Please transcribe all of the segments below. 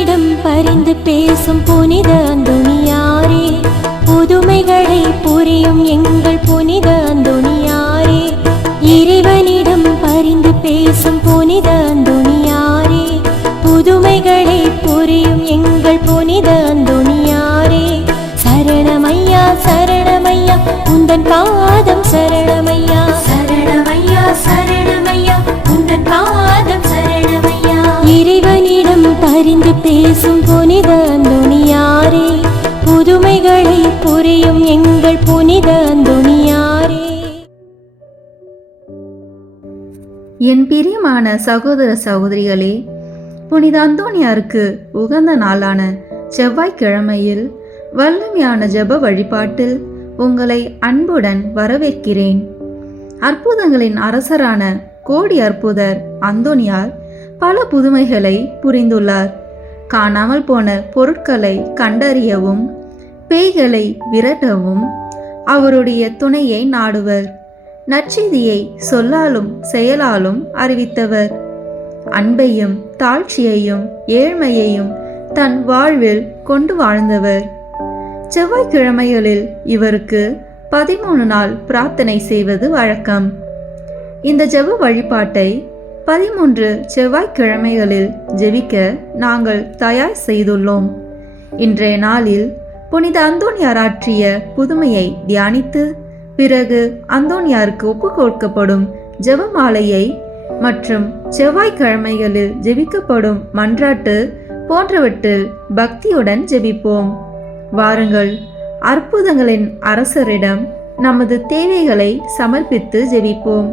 இறைவனிடம் பரிந்து பேசும் புனித அந்தோணியாரே, புதுமைகளை புரியும் எங்கள் புனித அந்தோணியாரே. இறைவனிடம் பரிந்து பேசும் புனித அந்தோணியாரே, புதுமைகளை புரியும் எங்கள் புனித அந்தோணியாரே. சரணமையா சரணமையா உந்தன் பாதம் சரணமையா, சரணமையா சரணமையா உந்தன் பாதம் சரணமையா. இறைவனிடம் பரிந்து பேசும் புனித அந்தோணியாரே, புதுமைகளை புரியும் எங்கள் புனித அந்தோணியாரே. என் பிரியமான சகோதர சகோதரிகளே, புனித அந்தோணியாருக்கு உகந்த நாளான செவ்வாய்க்கிழமையில் வல்லமையான ஜெப வழிபாட்டில் உங்களை அன்புடன் வரவேற்கிறேன். அற்புதங்களின் அரசரான கோடி அற்புதர் அந்தோணியார் பல புதுமைகளை புரிந்துள்ளார். காணாமல் போன பொருட்களை கண்டறியவும் பேய்களை விரட்டவும் அவருடைய துணையை நாடுவர். நற்செய்தியை சொல்லாலும் செயலாலும் அறிவித்தவர். அன்பையும் தாழ்ச்சியையும் ஏழ்மையையும் தன் வாழ்வில் கொண்டு வாழ்ந்தவர். செவ்வாய்க்கிழமைகளில் இவருக்கு 13 நாள் பிரார்த்தனை செய்வது வழக்கம். இந்த ஜெப வழிபாட்டை 13 செவ்வாய்க்கிழமைகளில் ஜெபிக்க நாங்கள் தயார் செய்துள்ளோம். இன்றைய நாளில் புனித அந்தோணியார் ஆற்றிய புதுமையை தியானித்து பிறகு அந்தோணியாருக்கு ஒப்பு கொடுக்கப்படும் ஜெபமாலையை மற்றும் செவ்வாய்க்கிழமைகளில் ஜெபிக்கப்படும் மன்றாட்டு போன்றவற்றில் பக்தியுடன் ஜெபிப்போம். வாருங்கள், அற்புதங்களின் அரசரிடம் நமது தேவைகளை சமர்ப்பித்து ஜெபிப்போம்.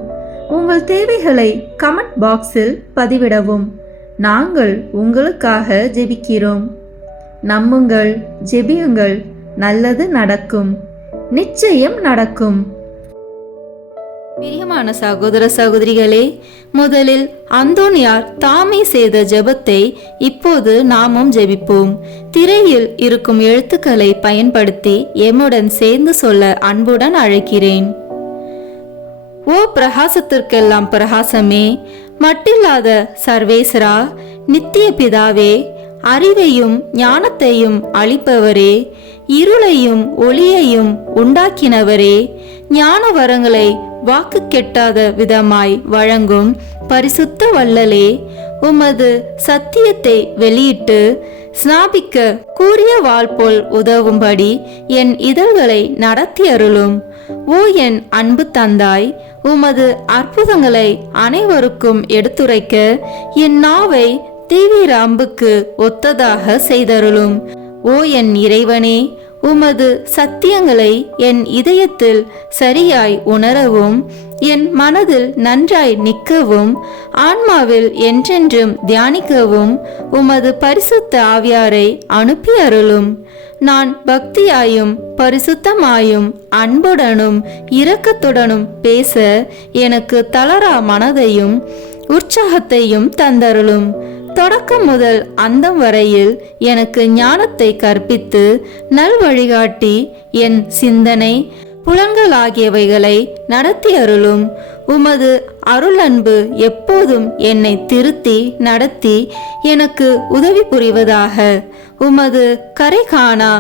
உங்கள் தேவைகளை கமெண்ட் பாக்ஸில் பதிவிடவும். நாங்கள் உங்களுக்காக ஜெபிக்கிறோம். நம்புங்கள், ஜெபியுங்கள், நல்லது நடக்கும், நிச்சயம் நடக்கும். பிரியமான சகோதர சகோதரிகளே, முதலில் அந்தோணியார் தாமே செய்த ஜெபத்தை இப்போது நாமும் ஜெபிப்போம். திரையில் இருக்கும் எழுத்துக்களை பயன்படுத்தி எம்முடன் சேர்ந்து சொல்ல அன்புடன் அழைக்கிறேன். ஓ பிரகாசத்திற்கெல்லாம் பிரகாசமே, மட்டில்லாத சர்வேஸ்வரா, நித்திய பிதாவே, அறிவையும் ஞானத்தையும் அளிப்பவரே, இருளையும் ஒளியையும் உண்டாக்கினவரே, ஞான வரங்களை வாக்கு கெட்டாத விதமாய் வழங்கும் பரிசுத்த வள்ளலே, உமது சத்தியத்தை வெளியிட்டு ஸ்நாபிக்க கூறிய வாள் போல் உதவும்படி என் இதழ்களை நடத்தி அருளும். ஓ என் அன்பு தந்தாய், உமது அற்புதங்களை அனைவருக்கும் எடுத்துரைக்க என் நாவை தீவிர அம்புக்கு ஒத்ததாக செய்தருளும். ஓ என் இறைவனே, உமது சத்தியங்களை என் இதயத்தில் சரியாய் உணரவும் என் மனதில் நன்றாய் நிற்கவும் ஆன்மாவில் என்றென்றும் தியானிக்கவும் உமது பரிசுத்த ஆவியாரை அனுப்பி அருளும். நான் பக்தியாயும் பரிசுத்தமாயும் அன்புடனும் இரக்கத்துடனும் பேச எனக்கு தளரா மனதையும் உற்சாகத்தையும் தந்தருளும். தொடக்கம் முதல் அந்தம் வரையில் எனக்கு ஞானத்தை கற்பித்து நல் வழிகாட்டி என் சிந்தனை புலன்கள் ஆகியவைகளை நடத்தி அருளும். உமது அருள் அன்பு எப்போதும் என்னை திருத்தி நடத்தி எனக்கு உதவி புரிவதாக. உமது கரை காணா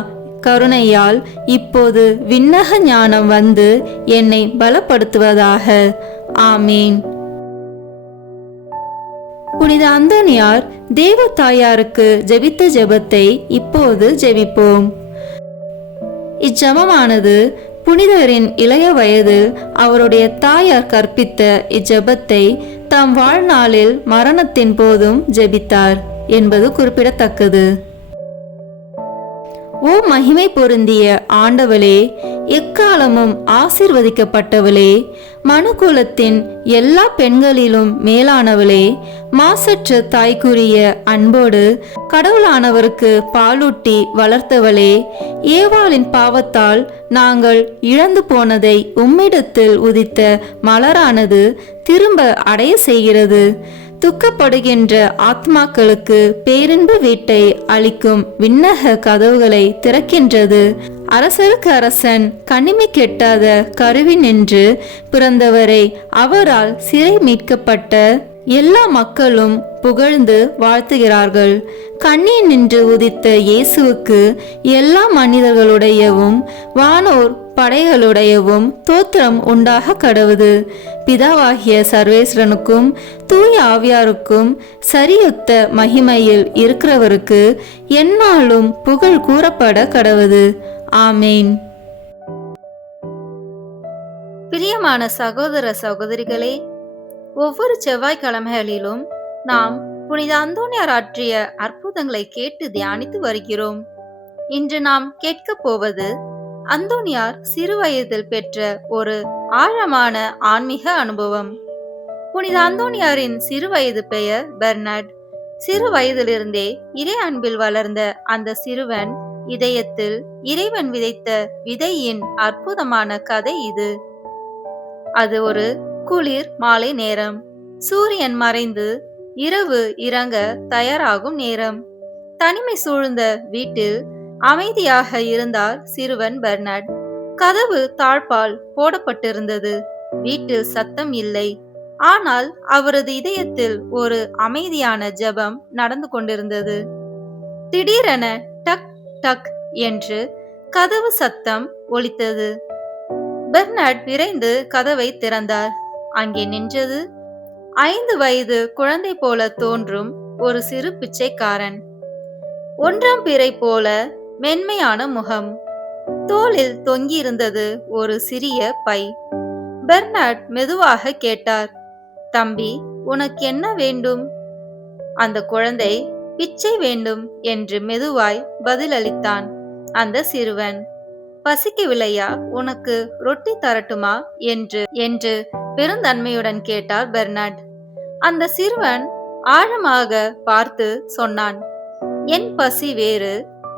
கருணையால் இப்போது விண்ணக ஞானம் வந்து என்னை பலப்படுத்துவதாக. ஆமீன். புனித அந்தோணியார் தேவ தாயாருக்கு ஜெபித்த ஜெபத்தை இப்போது ஜெபிப்போம். இச்செபமானது புனிதரின் இளைய வயதில் அவருடைய தாயார் கற்பித்த இச்செபத்தை தம் வாழ்நாளில் மரணத்தின் போதும் ஜெபித்தார் என்பது குறிப்பிடத்தக்கது. ஓ மகிமை பொருந்திய ஆண்டவளே, எக்காலமும் ஆசீர்வதிக்கப்பட்டவளே, மனுக்குலத்தின் எல்லா பெண்களிலும் மேலானவளே, மாசற்ற தாய்க்குரிய அன்போடு கடவுளானவருக்கு பாலூட்டி வளர்த்தவளே, ஏவாளின் பாவத்தால் நாங்கள் இழந்து போனதை உம்மிடத்தில் உதித்த மலரானது திரும்ப அடைய செய்கிறது. துக்கப்படுகின்ற ஆத்மாக்களுக்கு பேரின்பு வீட்டை அளிக்கும் விண்ணக கதவுகளை திறக்கின்றது. அரசருக்கு அரசன் கனிமை கெட்டாத கருவி நின்று பிறந்தவரை அவரால் சிறை மீட்கப்பட்ட எல்லா மக்களும் புகழ்ந்து வாழ்த்துகிறார்கள். கண்ணில் நின்று உதித்த இயேசுவுக்கு எல்லா மனிதர்களுடையவும் வானோர் படைகளுடையவும் தோத்திரம் உண்டாக கடவுது. பிதாவாகிய சர்வேஸ்வரனுக்கும் தூய ஆவியாருக்கும் சரியுத்த மகிமையில் இருக்கிறவருக்கு எந்நாளும் புகழ் கூறப்பட கடவுது. ஆமேன். பிரியமான சகோதர சகோதரிகளே, ஒவ்வொரு செவ்வாய்க்கிழமைகளிலும் நாம் புனித அந்தோனியார் ஆற்றிய அற்புதங்களை கேட்டு தியானித்து வருகிறோம். இன்று நாம் கேட்க போவது அந்தோனியார் சிறு வயதில் பெற்ற ஒரு ஆழமான ஆன்மீக அனுபவம். புனித அந்தோனியாரின் சிறு வயது பெயர் பெர்னார்ட். சிறு வயதிலிருந்தே இறை அன்பில் வளர்ந்த அந்த சிறுவன் இதயத்தில் இறைவன் விதைத்த விதையின் அற்புதமான கதை இது. அது ஒரு குளிர் மாலை நேரம். சூரியன் மறைந்து இரவு இறங்க தயாராகும் நேரம். தனிமை சூழ்ந்த வீட்டில் அமைதியாக இருந்தார் சிறுவன் பெர்னார்ட். கதவு தாழ்பால் போடப்பட்டிருந்தது. வீட்டில் சத்தம் இல்லை. ஆனால் அவரது இதயத்தில் ஒரு அமைதியான ஜெபம் நடந்து கொண்டிருந்தது. திடீரென டக் டக் என்று கதவு சத்தம் ஒலித்தது. பெர்னார்ட் விரைந்து கதவை திறந்தார். அங்கே நின்றது 5 வயது குழந்தை போல தோன்றும் ஒரு சிறு பிச்சைக்காரன். 1ஆம் பிறை போல மென்மையான முகம். தோளில் தொங்கியிருந்தது ஒரு சிறிய பை. பெர்னார்ட் மெதுவாக கேட்டார், தம்பி, உனக்கு என்ன வேண்டும்? அந்த குழந்தை பிச்சை வேண்டும் என்று மெதுவாய் பதிலளித்தான். அந்த சிறுவன், பசிக்கவில்லையா? உனக்கு ரொட்டி தரட்டுமா என்று பெருந்தன்மையுடன் கேட்டார் பெர்னார்ட். அந்த சிறுவன் ஆழமாக பார்த்து சொன்னான், என் பசி வேறு,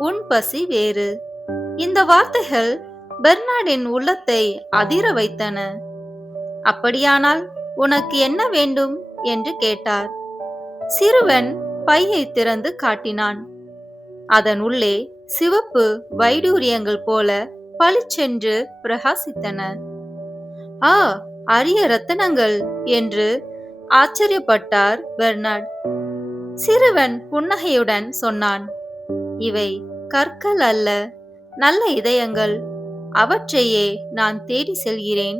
உன் பசி வேறு. இந்த வார்த்தைகள் பெர்னார்டின் உள்ளத்தை அதிர வைத்தன. அப்படியானால் உனக்கு என்ன வேண்டும் என்று கேட்டார். சிறுவன் பையை திறந்து காட்டினான். அதன் உள்ளே சிவப்பு வைடூரியங்கள் போல பளிச்சென்று பிரகாசித்தன. ஆ, அரிய ரத்தினங்கள் என்று ஆச்சரியப்பட்டார் பெர்னார்ட். சிறுவன் புன்னகையுடன் சொன்னான், இவை கற்கள் அல்ல, நல்ல இதயங்கள். அவற்றையே நான் தேடி செல்கிறேன்.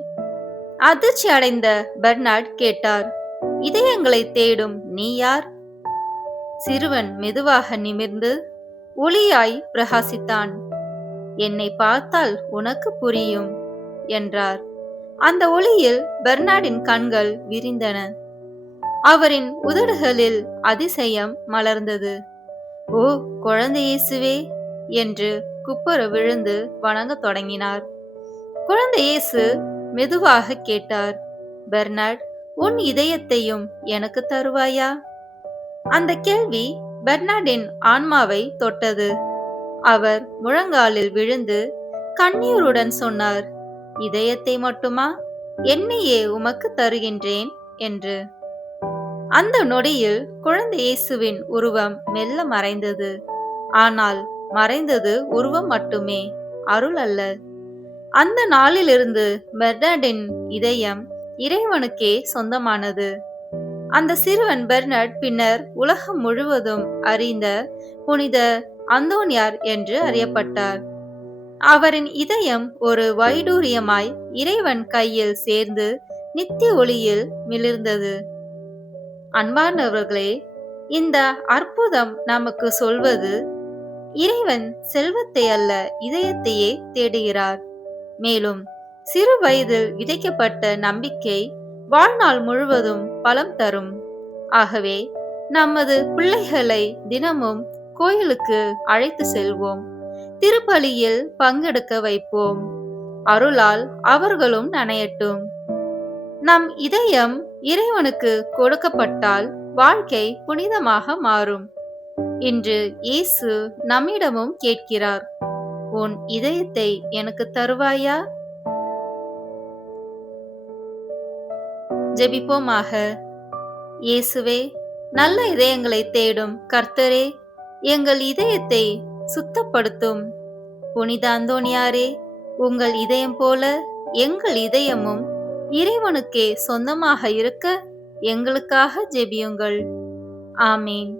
அதிர்ச்சி அடைந்த பெர்னார்ட் கேட்டார், இதயங்களை தேடும் நீ யார்? சிறுவன் மெதுவாக நிமிர்ந்து ஒளியாய் பிரகாசித்தான். என்னை பார்த்தால் உனக்கு புரியும் என்றார். அந்த ஒளியில் பெர்னார்டின் கண்கள் விரிந்தன. அவரின் உதடுகளில் அதிசயம் மலர்ந்தது. ஓ குழந்தை இயேசுவே என்று குப்புற விழுந்து வணங்கத் தொடங்கினார். குழந்தை இயேசு மெதுவாக கேட்டார், பெர்னார்ட், உன் இதயத்தையும் எனக்கு தருவாயா? அந்த கேள்வி பெர்னார்டின் ஆன்மாவை தொட்டது. அவர் முழங்காலில் விழுந்து கண்ணீருடன் சொன்னார், இதயத்தை மட்டுமா? என்னையே உமக்கு தருகின்றேன் என்று. அந்த நொடியில் குழந்தை இயேசுவின் உருவம் மெல்ல மறைந்தது. ஆனால் மறைந்தது உருவம் மட்டுமே, அருள் அல்ல. அந்த நாளிலிருந்து பெர்னார்டின் இதயம் இறைவனுக்கே சொந்தமானது. அந்த சிறுவன் பெர்னார்ட் பின்னர் உலகம் முழுவதும் அறிந்த புனித அந்தோனியார் என்று அறியப்பட்டார். அவரின் இதயம் ஒரு வைடூரியமாய் இறைவன் கையில் சேர்ந்து நித்திய ஒளியில் மிளிர்ந்தது. அன்பானவர்களே, இந்த அற்புதம் நமக்கு சொல்வது, இறைவன் செல்வத்தை அல்ல, இதயத்தையே தேடுகிறார். மேலும் சிறு வயதில் விதைக்கப்பட்ட நம்பிக்கை வாழ்நாள் முழுவதும் பலம் தரும். ஆகவே நமது பிள்ளைகளை தினமும் கோயிலுக்கு அழைத்து செல்வோம். திருப்பலியில் பங்கெடுக்க வைப்போம். அருளால் அவர்களும் நனையட்டும். நம் இதயம் இறைவனுக்கு கொடுக்கப்பட்டால் வாழ்க்கை புனிதமாக மாறும். இன்று இயேசு நம்மிடமும் கேட்கிறார், உன் இதயத்தை எனக்கு தருவாயா? ஜெபிப்போமாக. இயேசுவே, நல்ல இதயங்களை தேடும் கர்த்தரே, எங்கள் இதயத்தை சுத்தப்படுத்தும். புனித அந்தோனியாரே, உங்கள் இதயம் போல எங்கள் இதயமும் இறைவனுக்கே சொந்தமாக இருக்க எங்களுக்காக ஜெபியுங்கள். ஆமீன்.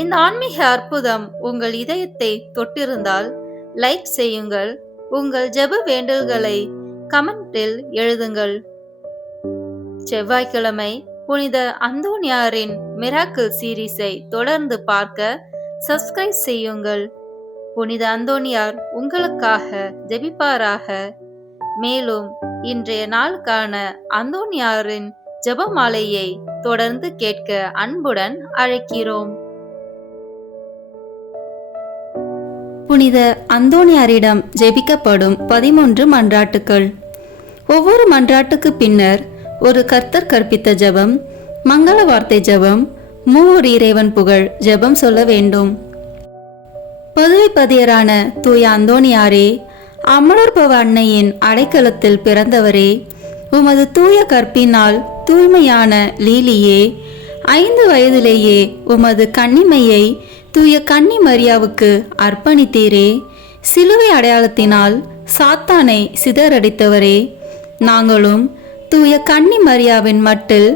இந்த ஆன்மீக அற்புதம் உங்கள் இதயத்தை தொட்டிருந்தால் லைக் செய்யுங்கள். உங்கள் ஜெப வேண்டல்களை கமெண்டில் எழுதுங்கள். செவ்வாய்க்கிழமை புனித அந்தோனியாரின் மிராக்கிள் சீரீஸை தொடர்ந்து பார்க்க சப்ஸ்கிரைப் செய்யுங்கள். புனித அந்தோனியார் உங்களுக்காக ஜெபிப்பாராக. மேலும் இன்றைய நாளுக்கான அந்தோனியாரின் ஜெபமாலையை தொடர்ந்து கேட்க அன்புடன் அழைக்கிறோம். புனித அந்தோனியாரிடம் ஜெபிக்கப்படும் 13 மன்றாட்டுக்கள். ஒவ்வொரு மன்றாட்டுக்கு பின்னர் ஒரு கர்த்தர் கற்பித்த ஜெபம், மங்கள வார்த்தை ஜெபம், மூவர் இறைவன் புகழ் ஜெபம் சொல்ல வேண்டும். பதுவைப்பதியரான தூய அந்தோனியாரே, அமலர்பவ அன்னையின் அடைக்கலத்தில் பிறந்தவரே, உமது தூய கற்பினால் தூய்மையான லீலியே, 5 வயதிலேயே உமது கன்னிமையை தூய கன்னி மரியாவுக்கு அர்ப்பணித்தீரே. சிலுவை அடையாளத்தினால் சாத்தானை சிதறடித்தவரே, நாங்களும் தூய கன்னி மரியாவின் மட்டில்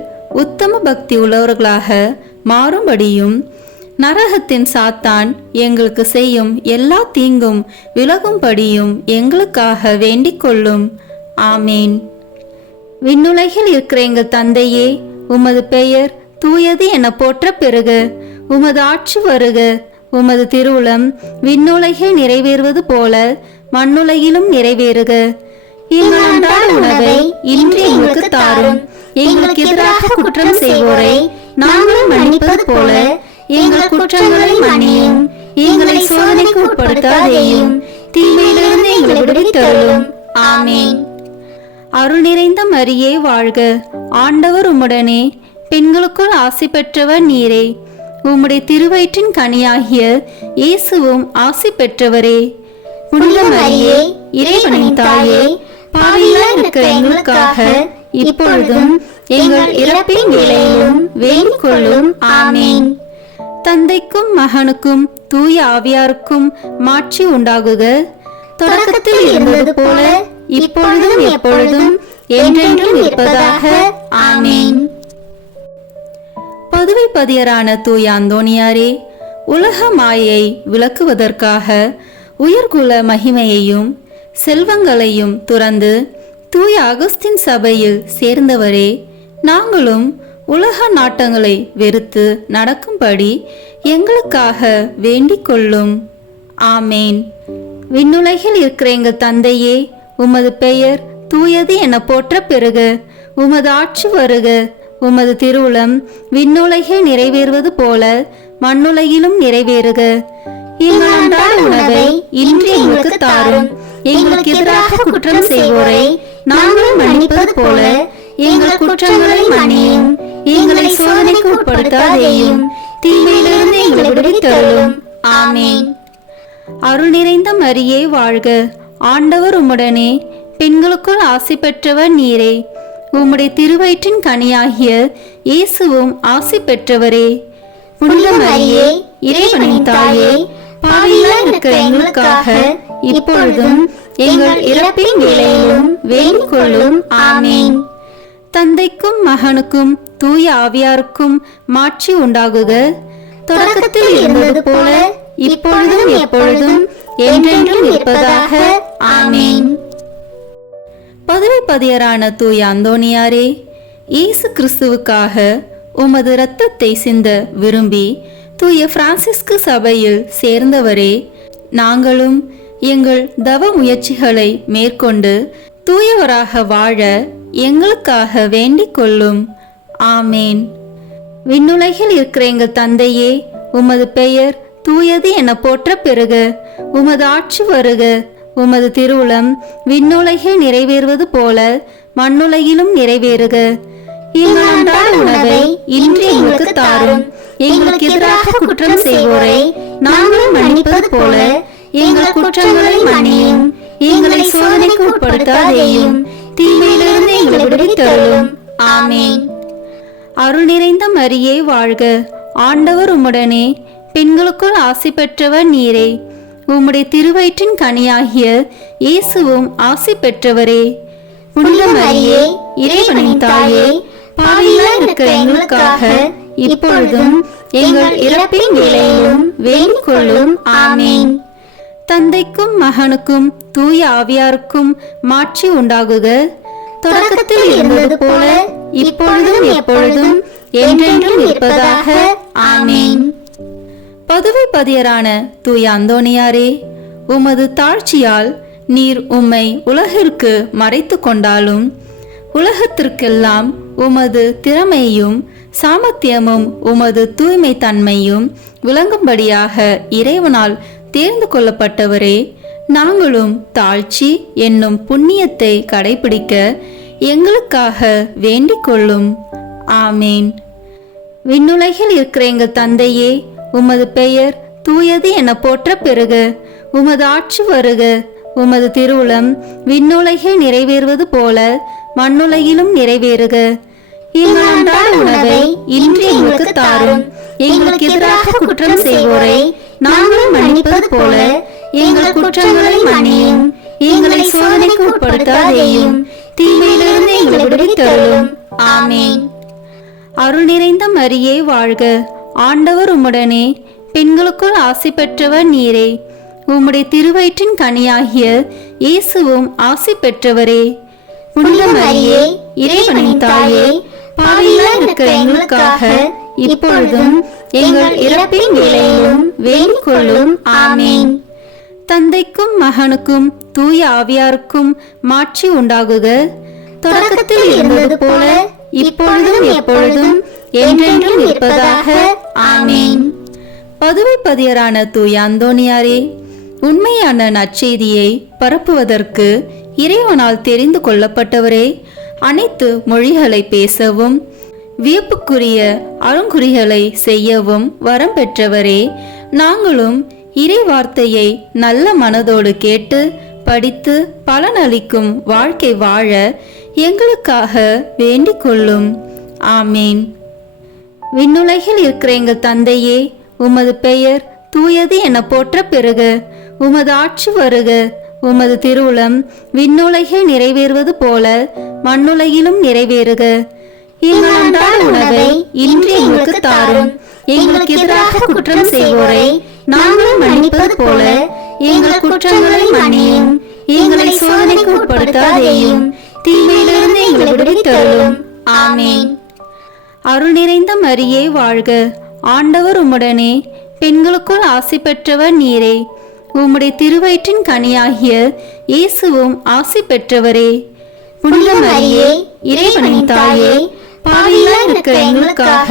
உத்தம பக்தி உள்ளவர்களாக மாறும்படியும் நரகத்தின் சாத்தான் எங்களுக்கு செய்யும் எல்லா தீங்கும் விலகும்படியும் எங்களுக்காக வேண்டிக் கொள்ளும். ஆமேன். விண்ணுலகில் இருக்கிற எங்கள் தந்தையே, உமது பெயர் தூயது என போற்ற பெறுக. உமது ஆட்சி வருக. உமது திருவுளம் விண்ணுலகில் நிறைவேறுவது போல மண்ணுலகிலும் நிறைவேறுக. எங்கள் அன்றாட உணவை இன்று எங்களுக்கு தாரும். எங்களுக்கு எதிராக குற்றம் செய்வோரை நாங்கள் மன்னிப்பது போல எங்கள் குற்றங்களை மன்னியும். எங்களை சோதனைக்கு உட்படுத்தாதேயும், தீமையிலிருந்து எங்களை விடுவித்தருளும். ஆமேன். அருள் நிறைந்த மரியே வாழ்க. ஆண்டவர் உம்முடனே, பெண்களுக்குள் ஆசி பெற்றவர் நீரே. உம்முடைய திருவயிற்றின் கனியாகிய இயேசுவும் ஆசி பெற்றவரே. புனித மரியே, இறைவனின் தாயே, பாவிகளாய் இருக்கிற எங்களுக்காக இப்பொழுதும் எங்கள் இறப்பின் வேளையிலும் வேண்டிக் கொள்ளும். ஆமேன். தந்தைக்கும் மகனுக்கும் தூய ஆவியாருக்கும் மாட்சி உண்டாகுக. தொடக்கத்தில் இருந்தது போல இப்பொழுதும் எப்பொழுதும் என்றென்றும் இருப்பதாக. ஆமேன். பதுவைப்பதியரான தூய அந்தோனியாரே, உலக மாயை விளக்குவதற்காக உயர்குல மகிமையையும் செல்வங்களையும் துறந்து தூய அகஸ்தின் சபையில் சேர்ந்தவரே, நாங்களும் உலக நாட்டங்களை வெறுத்து நடக்கும்படி எங்களுக்காக வேண்டிக் கொள்ளும். ஆமேன். விண்ணுலகில் இருக்கிற எங்கள் தந்தையே, உமது பெயர் தூயது என போற்ற பெறுக. உமது ஆட்சி வருக. உமது திருவுளம் விண்ணுலகில் நிறைவேறுவது போல மண்ணுலகிலும் நிறைவேறுக. எங்கள் அன்றாட உணவை இன்று எங்களுக்கு தாரும். எங்களுக்கு எதிராக குற்றம் செய்வோரை நாங்கள் மன்னிப்பது போல எங்கள் குற்றங்களை மன்னியும். எங்களை சோதனைக்கு உட்படுத்தாதேயும், தீமையிலிருந்து எங்களை விடுவித்தருளும். ஆமேன். அருள் நிறைந்த மரியே வாழ்க. ஆண்டவர் உம்முடனே, பெண்களுக்குள் ஆசி பெற்றவர் நீரே. உம்முடைய திருவயிற்றின் கனியாகிய இயேசுவும் ஆசி பெற்றவரே. புனித மரியே, இறைவனின் தாயே, பாவிகளாய் இருக்கிற எங்களுக்காக இப்பொழுதும் எங்கள் இறப்பின் வேளையிலும் வேண்டிக் கொள்ளும். ஆமேன். தந்தைக்கும் மகனுக்கும் தூய ஆவியாருக்கும் மாட்சி உண்டாகுக. தொடக்கத்தில் இருந்தது போல இப்பொழுதும் எப்பொழுதும் என்றென்றும் இருப்பதாக. ஆமேன். பதுவைப்பதியரான தூய அந்தோனியாரே, இயேசு கிறிஸ்துவுக்காக உமது இரத்தத்தை சிந்த விரும்பி தூய பிரான்சிஸ்கு சபையில் சேர்ந்தவரே, நாங்களும் எங்கள் தவ முயற்சிகளை மேற்கொண்டு தூயவராக வாழ எங்களுக்காக வேண்டிக் கொள்ளும். ஆமேன். விண்ணுலகில் இருக்கிற எங்கள் தந்தையே, உமது பெயர் தூயது என போற்ற பெறுக. உமது ஆட்சி வருக. உமது திருவுளம் விண்ணுலகில் நிறைவேறுவது போல மண்ணுலகிலும் நிறைவேறுக. எங்கள் அன்றாட உணவை இன்று எங்களுக்கு தாரும். எங்களுக்கு எதிராக குற்றம் செய்வோரை நாங்கள் மன்னிப்பது போல எங்கள் குற்றங்களை மன்னியும். எங்களை சோதனைக்கு உட்படுத்தாதேயும், தீமையிலிருந்து எங்களை விடுவித்தருளும். ஆமேன். அருள் நிறைந்த மரியே வாழ்க. ஆண்டவர் உம்முடனே, பெண்களுக்குள் ஆசி பெற்றவர் நீரே. உம்முடைய திருவயிற்றின் கனியாகிய இயேசுவும் ஆசி பெற்றவரே. புனித மரியே, இறைவனின் தாயே, பாவிகளாய் இருக்கிற எங்களுக்காக இப்பொழுதும் எங்கள் இறப்பின் வேளையிலும் வேண்டிக் கொள்ளும். ஆமேன். தந்தைக்கும் மகனுக்கும் தூய ஆவியாருக்கும் மாட்சி உண்டாகுக. தொடக்கத்தில் இருந்தது போல இப்பொழுதும் எப்பொழுதும் என்றென்றும் இருப்பதாக. ஆமேன். பதுவை பதியரான தூய அந்தோணியாரே, உமது தாழ்ச்சியால் நீர் உம்மை உலகிற்கு மறைத்து கொண்டாலும் உலகத்திற்கெல்லாம் உமது திறமையும் சாமர்த்தியமும் உமது தூய்மை தன்மையும் விளங்கும்படியாக இறைவனால் தேர்ந்து கொள்ளப்பட்டவரே, நாங்களும் தாழ்ச்சி என்னும் புண்ணியத்தை கடைபிடிக்க எங்களுக்காக வேண்டிக் கொள்ளும். ஆமேன். விண்ணுலகில் இருக்கிற எங்கள் தந்தையே, உமது பெயர் தூயது என போற்ற பெறுக. உமது ஆட்சி வருக. உமது திருவுளம் விண்ணுலகில் நிறைவேறுவது போல மண்ணுலகிலும் நிறைவேறுக. எங்கள் அன்றாட உணவை இன்று எங்களுக்கு தாரும். எங்களுக்கு எதிராக குற்றம் செய்வோரை நாங்கள் மன்னிப்பது போல எங்கள் குற்றங்களை மன்னியும். எங்களை சோதனைக்கு உட்படுத்தாதேயும், தீமையிலிருந்து எங்களை விடுவித்தருளும். ஆமேன். அருள் நிறைந்த மரியே வாழ்க. ஆண்டவர் உம்முடனே, பெண்களுக்குள் ஆசி பெற்றவர் நீரே. உம்முடைய திருவயிற்றின் கனியாகிய இயேசுவும் ஆசி பெற்றவரே. புனித மரியே, இறைவனின் தாயே, பாவிகளாய் இருக்கிற எங்களுக்காக இப்பொழுதும் எங்கள் இறப்பின் வேளையிலும் வேண்டிக் கொள்ளும். ஆமேன். தந்தைக்கும் மகனுக்கும் தூய ஆவியாருக்கும் மாட்சி உண்டாகுக. தொடக்கத்தில் இருந்தது போல இப்பொழுதும் எப்பொழுதும் என்றென்றும் இருப்பதாக. ஆமேன். பதுவை பதியரான தூய அந்தோணியாரே, உண்மையான நற்செய்தியை பரப்புவதற்கு இறைவனால் தெரிந்து கொள்ளப்பட்டவரே, அனைத்து மொழிகளை பேசவும் வியப்புக்குரிய அருங்குறிகளை செய்யவும் வரம் பெற்றவரே, நாங்களும் இறை வார்த்தையை நல்ல மனதோடு கேட்டு படித்து பலனளிக்கும் வாழ்க்கை வாழ எங்களுக்காக வேண்டிக் கொள்ளும். ஆமேன். விண்ணுலகில் இருக்கிற எங்கள் தந்தையே, உமது பெயர் தூயது என போற்ற பெறுக. உமது ஆட்சி வருக. உமது திருவுளம் விண்ணுலகில் நிறைவேறுவது போல மண்ணுலகிலும் நிறைவேறுக. எங்கள் அன்றாட உணவை இன்று எங்களுக்கு தாரும். எங்களுக்கு எதிராக குற்றம் செய்வோரை நாங்கள் மன்னிப்பது போல எங்கள் குற்றங்களை மன்னியும். எங்களை சோதனைக்கு உட்படுத்தாதேயும், தீமையிலிருந்து எங்களை விடுவித்தருளும். ஆமேன். அருள் நிறைந்த மரியே வாழ்க. ஆண்டவர் உம்முடனே, பெண்களுக்குள் ஆசி பெற்றவர் நீரே. உம்முடைய திருவயிற்றின் கனியாகிய இயேசுவும் ஆசி பெற்றவரே. புனித மரியே, இறைவனின் தாயே, பாவிகளாய் இருக்கிற எங்களுக்காக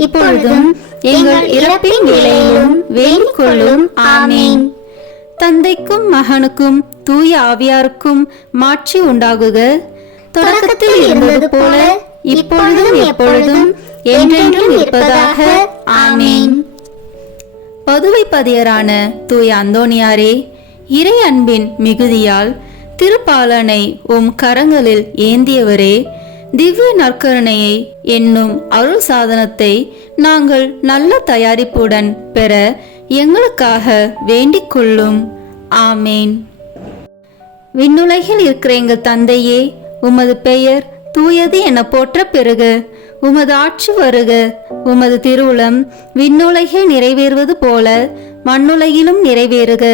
இப்பொழுதும் எங்கள் இறப்பின் வேளையிலும் வேண்டிக் கொள்ளும். ஆமேன். தந்தைக்கும் மகனுக்கும் தூய ஆவியாருக்கும் மாட்சி உண்டாகுக. தொடக்கத்தில் இருந்தது போல இப்பொழுதும் எப்பொழுதும் என்றென்றும் இருப்பதாக. ஆமேன். பதுவை பதியரான தூய அந்தோணியாரே, இறை அன்பின் மிகுதியால் திருப்பாலனை உம் கரங்களில் ஏந்தியவரே, திவ்ய நற்கருணையை என்னும் அருள் சாதனத்தை நாங்கள் நல்ல தயாரிப்புடன் பெற எங்களுக்காக வேண்டிக் கொள்ளும். ஆமேன். விண்ணுலகில் இருக்கிற எங்கள் தந்தையே, உமது பெயர் தூயது என போற்ற பெறுக. உமது ஆட்சி வருக. உமது திருவுளம் விண்ணுலகில் நிறைவேறுவது போல மண்ணுலகிலும் நிறைவேறுக.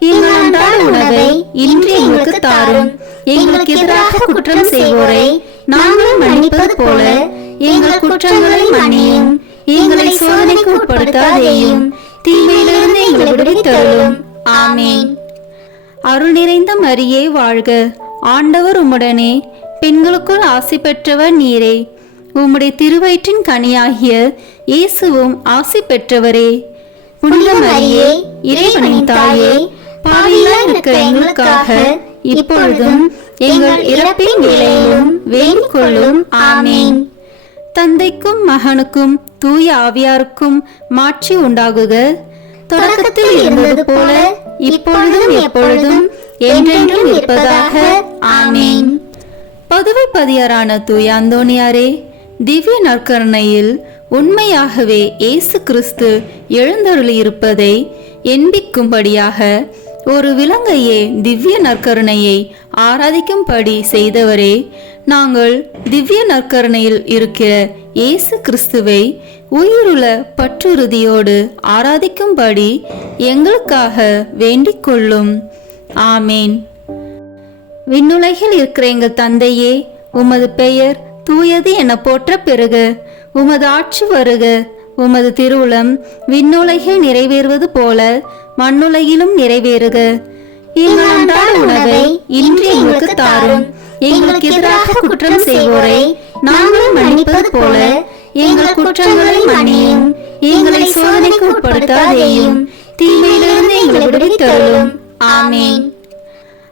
எங்கள் அன்றாட உணவை இன்று எங்களுக்கு தாரும். எங்களுக்கு எதிராக குற்றம் செய்வோரை நாங்கள் மன்னிப்பது போல எங்கள் குற்றங்களை மன்னியும். எங்களை சோதனைக்கு உட்படுத்தாதேயும், தீமையிலிருந்து எங்களை விடுவித்தருளும். ஆமேன். அருள் நிறைந்த மரியே வாழ்க. ஆண்டவர் உம்முடனே, பெண்களுக்குள் ஆசி பெற்றவர் நீரே. உம்முடைய திருவயிற்றின் கனியாகிய இயேசுவும் ஆசி பெற்றவரே. புனித மரியே, இறைவனின் தாயே, பாவிகளாய் இருக்கிற எங்களுக்காக இப்பொழுதும் எங்கள் இறப்பின் வேளையிலும் வேண்டிக் கொள்ளும். ஆமேன். தந்தைக்கும் மகனுக்கும் தூய ஆவியாருக்கும் மாட்சி உண்டாகுக. தொடக்கத்தில் இருந்தது போல இப்பொழுதும் எப்பொழுதும் என்றென்றும் இருப்பதாக. ஆமேன். பதுவை பதியரான தூய அந்தோணியாரே, திவ்ய நற்கருணையில் உண்மையாகவே இயேசு கிறிஸ்து எழுந்தருளியிருப்பதை எண்பிக்கும்படியாக ஒரு விலங்கையே திவ்ய நற்கருணையை ஆராதிக்கும்படி செய்தவரே, நாங்கள் திவ்ய நற்கருணையில் இருக்கிற இயேசு கிறிஸ்துவை உயிருள்ள பற்றுறுதியோடு ஆராதிக்கும்படி எங்களுக்காக வேண்டிக் கொள்ளும். ஆமேன். விண்ணுலகில் இருக்கிற எங்கள் தந்தையே, உமது பெயர் தூயது என போற்ற பெறுக. உமது ஆட்சி வருக. உமது திருவுளம் விண்ணுலகில் நிறைவேறுவது போல மண்ணுலகிலும் நிறைவேறுக. எங்கள் அன்றாட உணவை இன்று எங்களுக்கு தாரும். எங்களுக்கு எதிராக குற்றம் செய்வோரை நாங்கள் மன்னிப்பது போல எங்கள் குற்றங்களை மன்னியும். எங்களை சோதனைக்கு உட்படுத்தாதேயும், தீமையிலிருந்து எங்களை விடுவித்தருளும். ஆமேன்.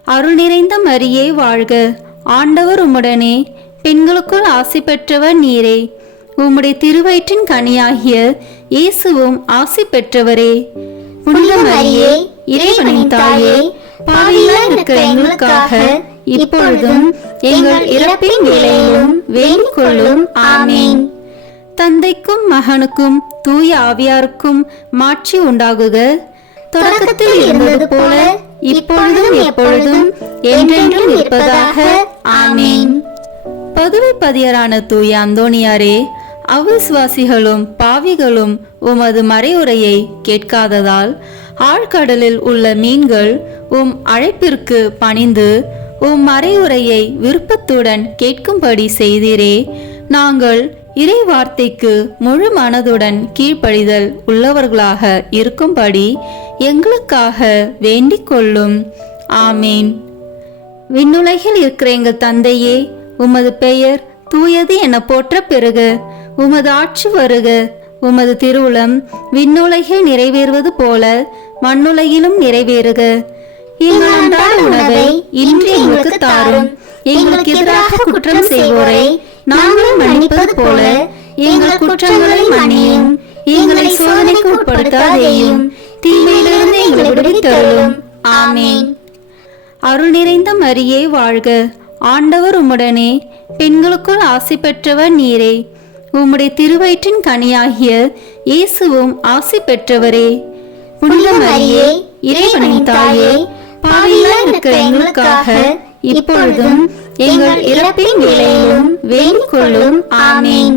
அருள் நிறைந்த மரியே வாழ்க. ஆண்டவர் உம்முடனே, பெண்களுக்குள் ஆசி பெற்றவர் நீரே. உம்முடைய திருவயிற்றின் கனியாகிய இயேசுவும் ஆசி பெற்றவரே. புனித மரியே, இறைவனின் தாயே, பாவிகளாய் இருக்கிற எங்களுக்காக இப்பொழுதும் எங்கள் இறப்பின் வேளையிலும் வேண்டிக் கொள்ளும். ஆமேன். தந்தைக்கும் மகனுக்கும் தூய ஆவியாருக்கும் மாட்சி உண்டாகுக. தொடக்கத்தில் இருந்தது போல இப்பொழுதும் எப்பொழுதும் என்றென்றும் இருப்பதாக. ஆமேன். பதுவை பதியரான தூய அந்தோணியாரே, அவிசுவாசிகளும் பாவிகளும் உமது மறையுரையை கேட்காததால் ஆழ்கடலில் உள்ள மீன்கள் உம் அழைப்பிற்கு பணிந்து உம் மறையுரையை விருப்பத்துடன் கேட்கும்படி செய்தீரே. நாங்கள் இறை வார்த்தைக்கு முழு மனதுடன் கீழ்ப்படிதல் உள்ளவர்களாக இருக்கும்படி எங்களுக்காக வேண்டிக் கொள்ளும். ஆமேன். விண்ணுலகில் இருக்கிற எங்கள் தந்தையே, உமது பெயர் தூயது என போற்ற பெறுக. உமது ஆட்சி வருக. உமது திருவுளம் விண்ணுலகில் நிறைவேறுவது போல மண்ணுலகிலும் நிறைவேறுக. எங்கள் அன்றாட உணவை இன்று எங்களுக்கு தாரும். எங்களுக்கு எதிராக குற்றம் செய்வோரை நாங்கள் மன்னிப்பது போல எங்கள் குற்றங்களை மன்னியும். எங்களை சோதனைக்கு உட்படுத்தாதேயும், தீமையிலிருந்து எங்களை விடுவித்தருளும். ஆமேன். அருள் நிறைந்த மரியே வாழ்க. ஆண்டவர் உம்முடனே, பெண்களுக்குள் ஆசி பெற்றவர் நீரே. உம்முடைய திருவயிற்றின் கனியாகிய இயேசுவும் ஆசி பெற்றவரே. புனித மரியே, இறைவனின் தாயே, பாவிகளாய் இருக்கிற எங்களுக்காக இப்பொழுதும் எங்கள் இறப்பின் வேளையிலும் வேண்டிக் கொள்ளும். ஆமேன்.